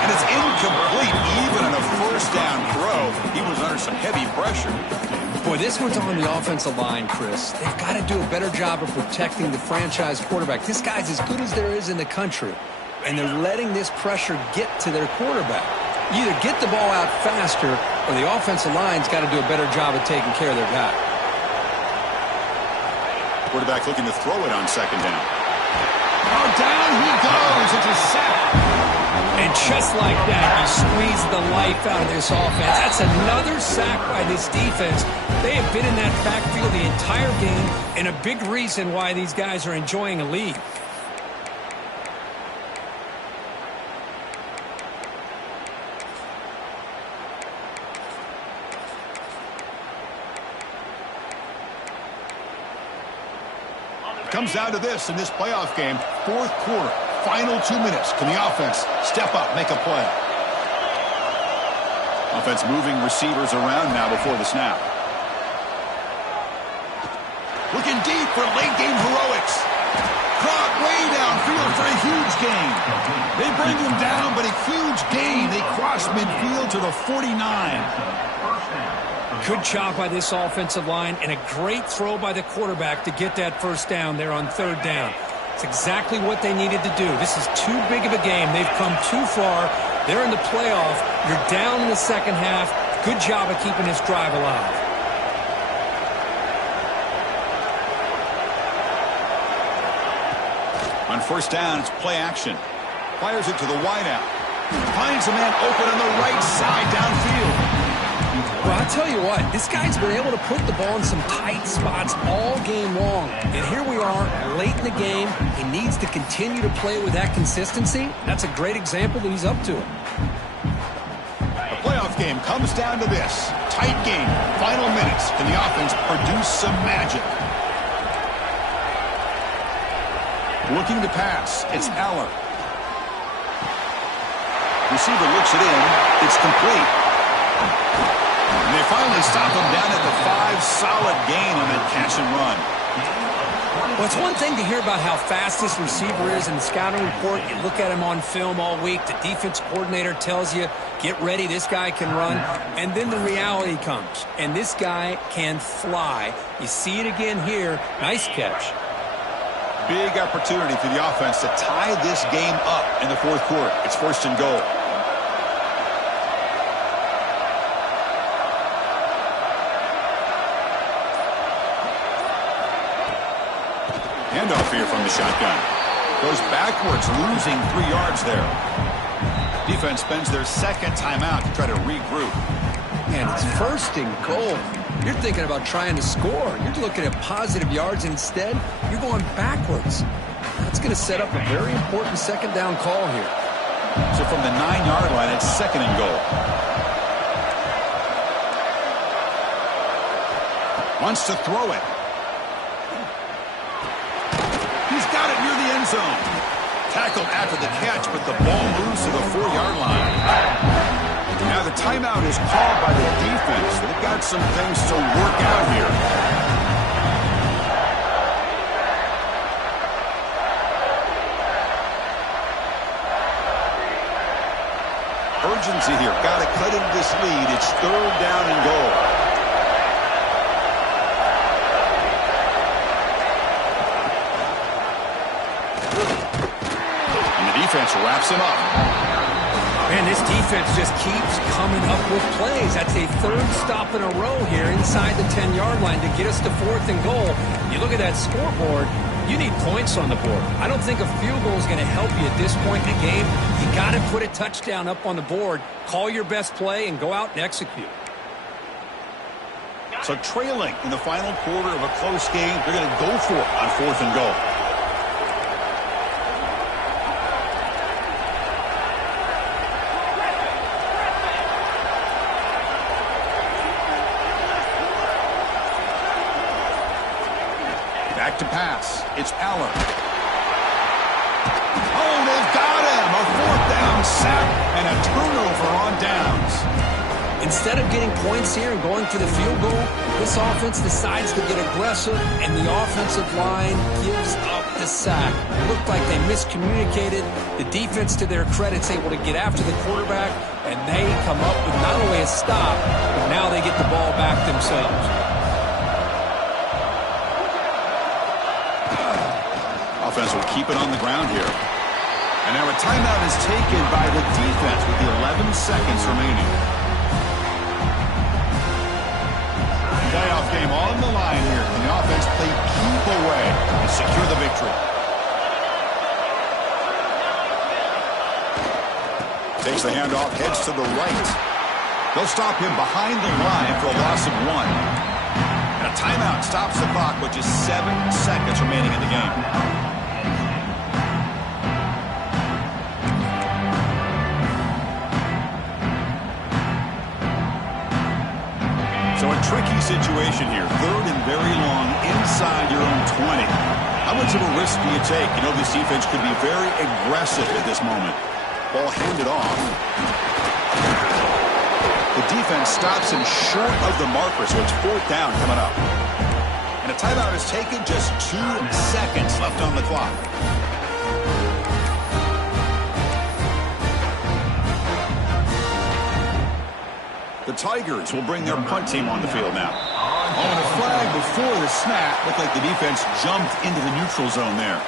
And it's incomplete, even on a first down throw. He was under some heavy pressure. Boy, this one's on the offensive line, Chris. They've got to do a better job of protecting the franchise quarterback. This guy's as good as there is in the country. And they're letting this pressure get to their quarterback. You either get the ball out faster, or the offensive line's got to do a better job of taking care of their guy. Quarterback looking to throw it on second down. Oh, down he goes. It's a sack. And just like that, you squeeze the life out of this offense. That's another sack by this defense. They have been in that backfield the entire game, and a big reason why these guys are enjoying a lead. Comes down to this in this playoff game. Fourth quarter, final 2 minutes. Can the offense step up, make a play? Offense moving receivers around now before the snap. Looking deep for late game heroics. Caught way downfield for a huge gain. They bring him down, but a huge gain. They cross midfield to the 49. Good job by this offensive line, and a great throw by the quarterback to get that first down there on third down. It's exactly what they needed to do. This is too big of a game. They've come too far. They're in the playoff. You're down in the second half. Good job of keeping this drive alive. On first down, it's play action. Fires it to the wideout. Finds a man open on the right side downfield. Well, I'll tell you what, this guy's been able to put the ball in some tight spots all game long. And here we are, late in the game. He needs to continue to play with that consistency. That's a great example that he's up to it. The playoff game comes down to this. Tight game, final minutes. Can the offense produce some magic? Looking to pass, it's Aller. Receiver looks it in. It's complete. And they finally stop him down at the 5. Solid gain on that catch and run. Well, it's one thing to hear about how fast this receiver is in the scouting report. You look at him on film all week. The defense coordinator tells you, get ready, this guy can run. And then the reality comes. And this guy can fly. You see it again here. Nice catch. Big opportunity for the offense to tie this game up in the fourth quarter. It's first and goal. Handoff here from the shotgun. Goes backwards, losing 3 yards there. Defense spends their second timeout to try to regroup. And it's first and goal. You're thinking about trying to score. You're looking at positive yards. Instead, you're going backwards. That's going to set up a very important second down call here. So from the 9-yard line, it's second and goal. Wants to throw it. He's got it near the end zone. Tackled after the catch, but the ball moves to the 4-yard line. Now the timeout is called by the defense. They've got some things to work out here. Urgency here. Got to cut into this lead. It's third down and goal. Defense wraps him up. Man, this defense just keeps coming up with plays. That's a third stop in a row here inside the 10-yard line to get us to fourth and goal. You look at that scoreboard, you need points on the board. I don't think a field goal is going to help you at this point in the game. You got to put a touchdown up on the board, call your best play, and go out and execute. So trailing in the final quarter of a close game, they're going to go for it on 4th and goal. Back to pass. It's Aller. Oh, they've got him. A 4th down sack and a turnover on downs. Instead of getting points here and going for the field goal, this offense decides to get aggressive, and the offensive line gives up the sack. It looked like they miscommunicated. The defense, to their credit, is able to get after the quarterback, and they come up with not only a stop, but now they get the ball back themselves. Offense will keep it on the ground here. And now a timeout is taken by the defense with the 11 seconds remaining. Playoff game on the line here. Can the offense play keep away and secure the victory? Takes the handoff, heads to the right. They'll stop him behind the line for a loss of 1. And a timeout stops the clock with just 7 seconds remaining in the game. So a tricky situation here. 3rd and very long inside your own 20. How much of a risk do you take? You know this defense could be very aggressive at this moment. Ball handed off. The defense stops him short of the marker, so it's 4th down coming up. And a timeout is taken, just 2 seconds left on the clock. The Tigers will bring their punt team on the field now. Oh, and a flag before the snap. Looked like the defense jumped into the neutral zone there.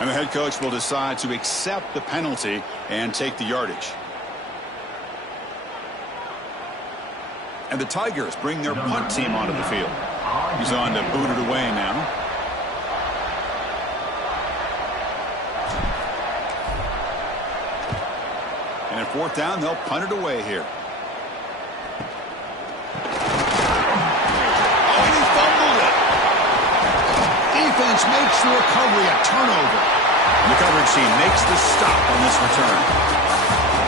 And the head coach will decide to accept the penalty and take the yardage. And the Tigers bring their punt team onto the field. He's on to boot it away now. And at 4th down, they'll punt it away here. Defense makes the recovery a turnover. The coverage team makes the stop on this return.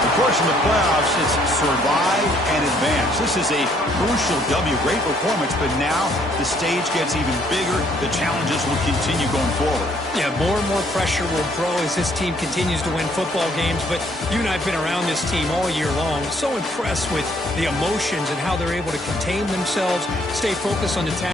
Of course, in the playoffs, it's survive and advance. This is a crucial W. Great performance, but now the stage gets even bigger. The challenges will continue going forward. Yeah, more and more pressure will grow as this team continues to win football games. But you and I have been around this team all year long. So impressed with the emotions and how they're able to contain themselves, stay focused on the task.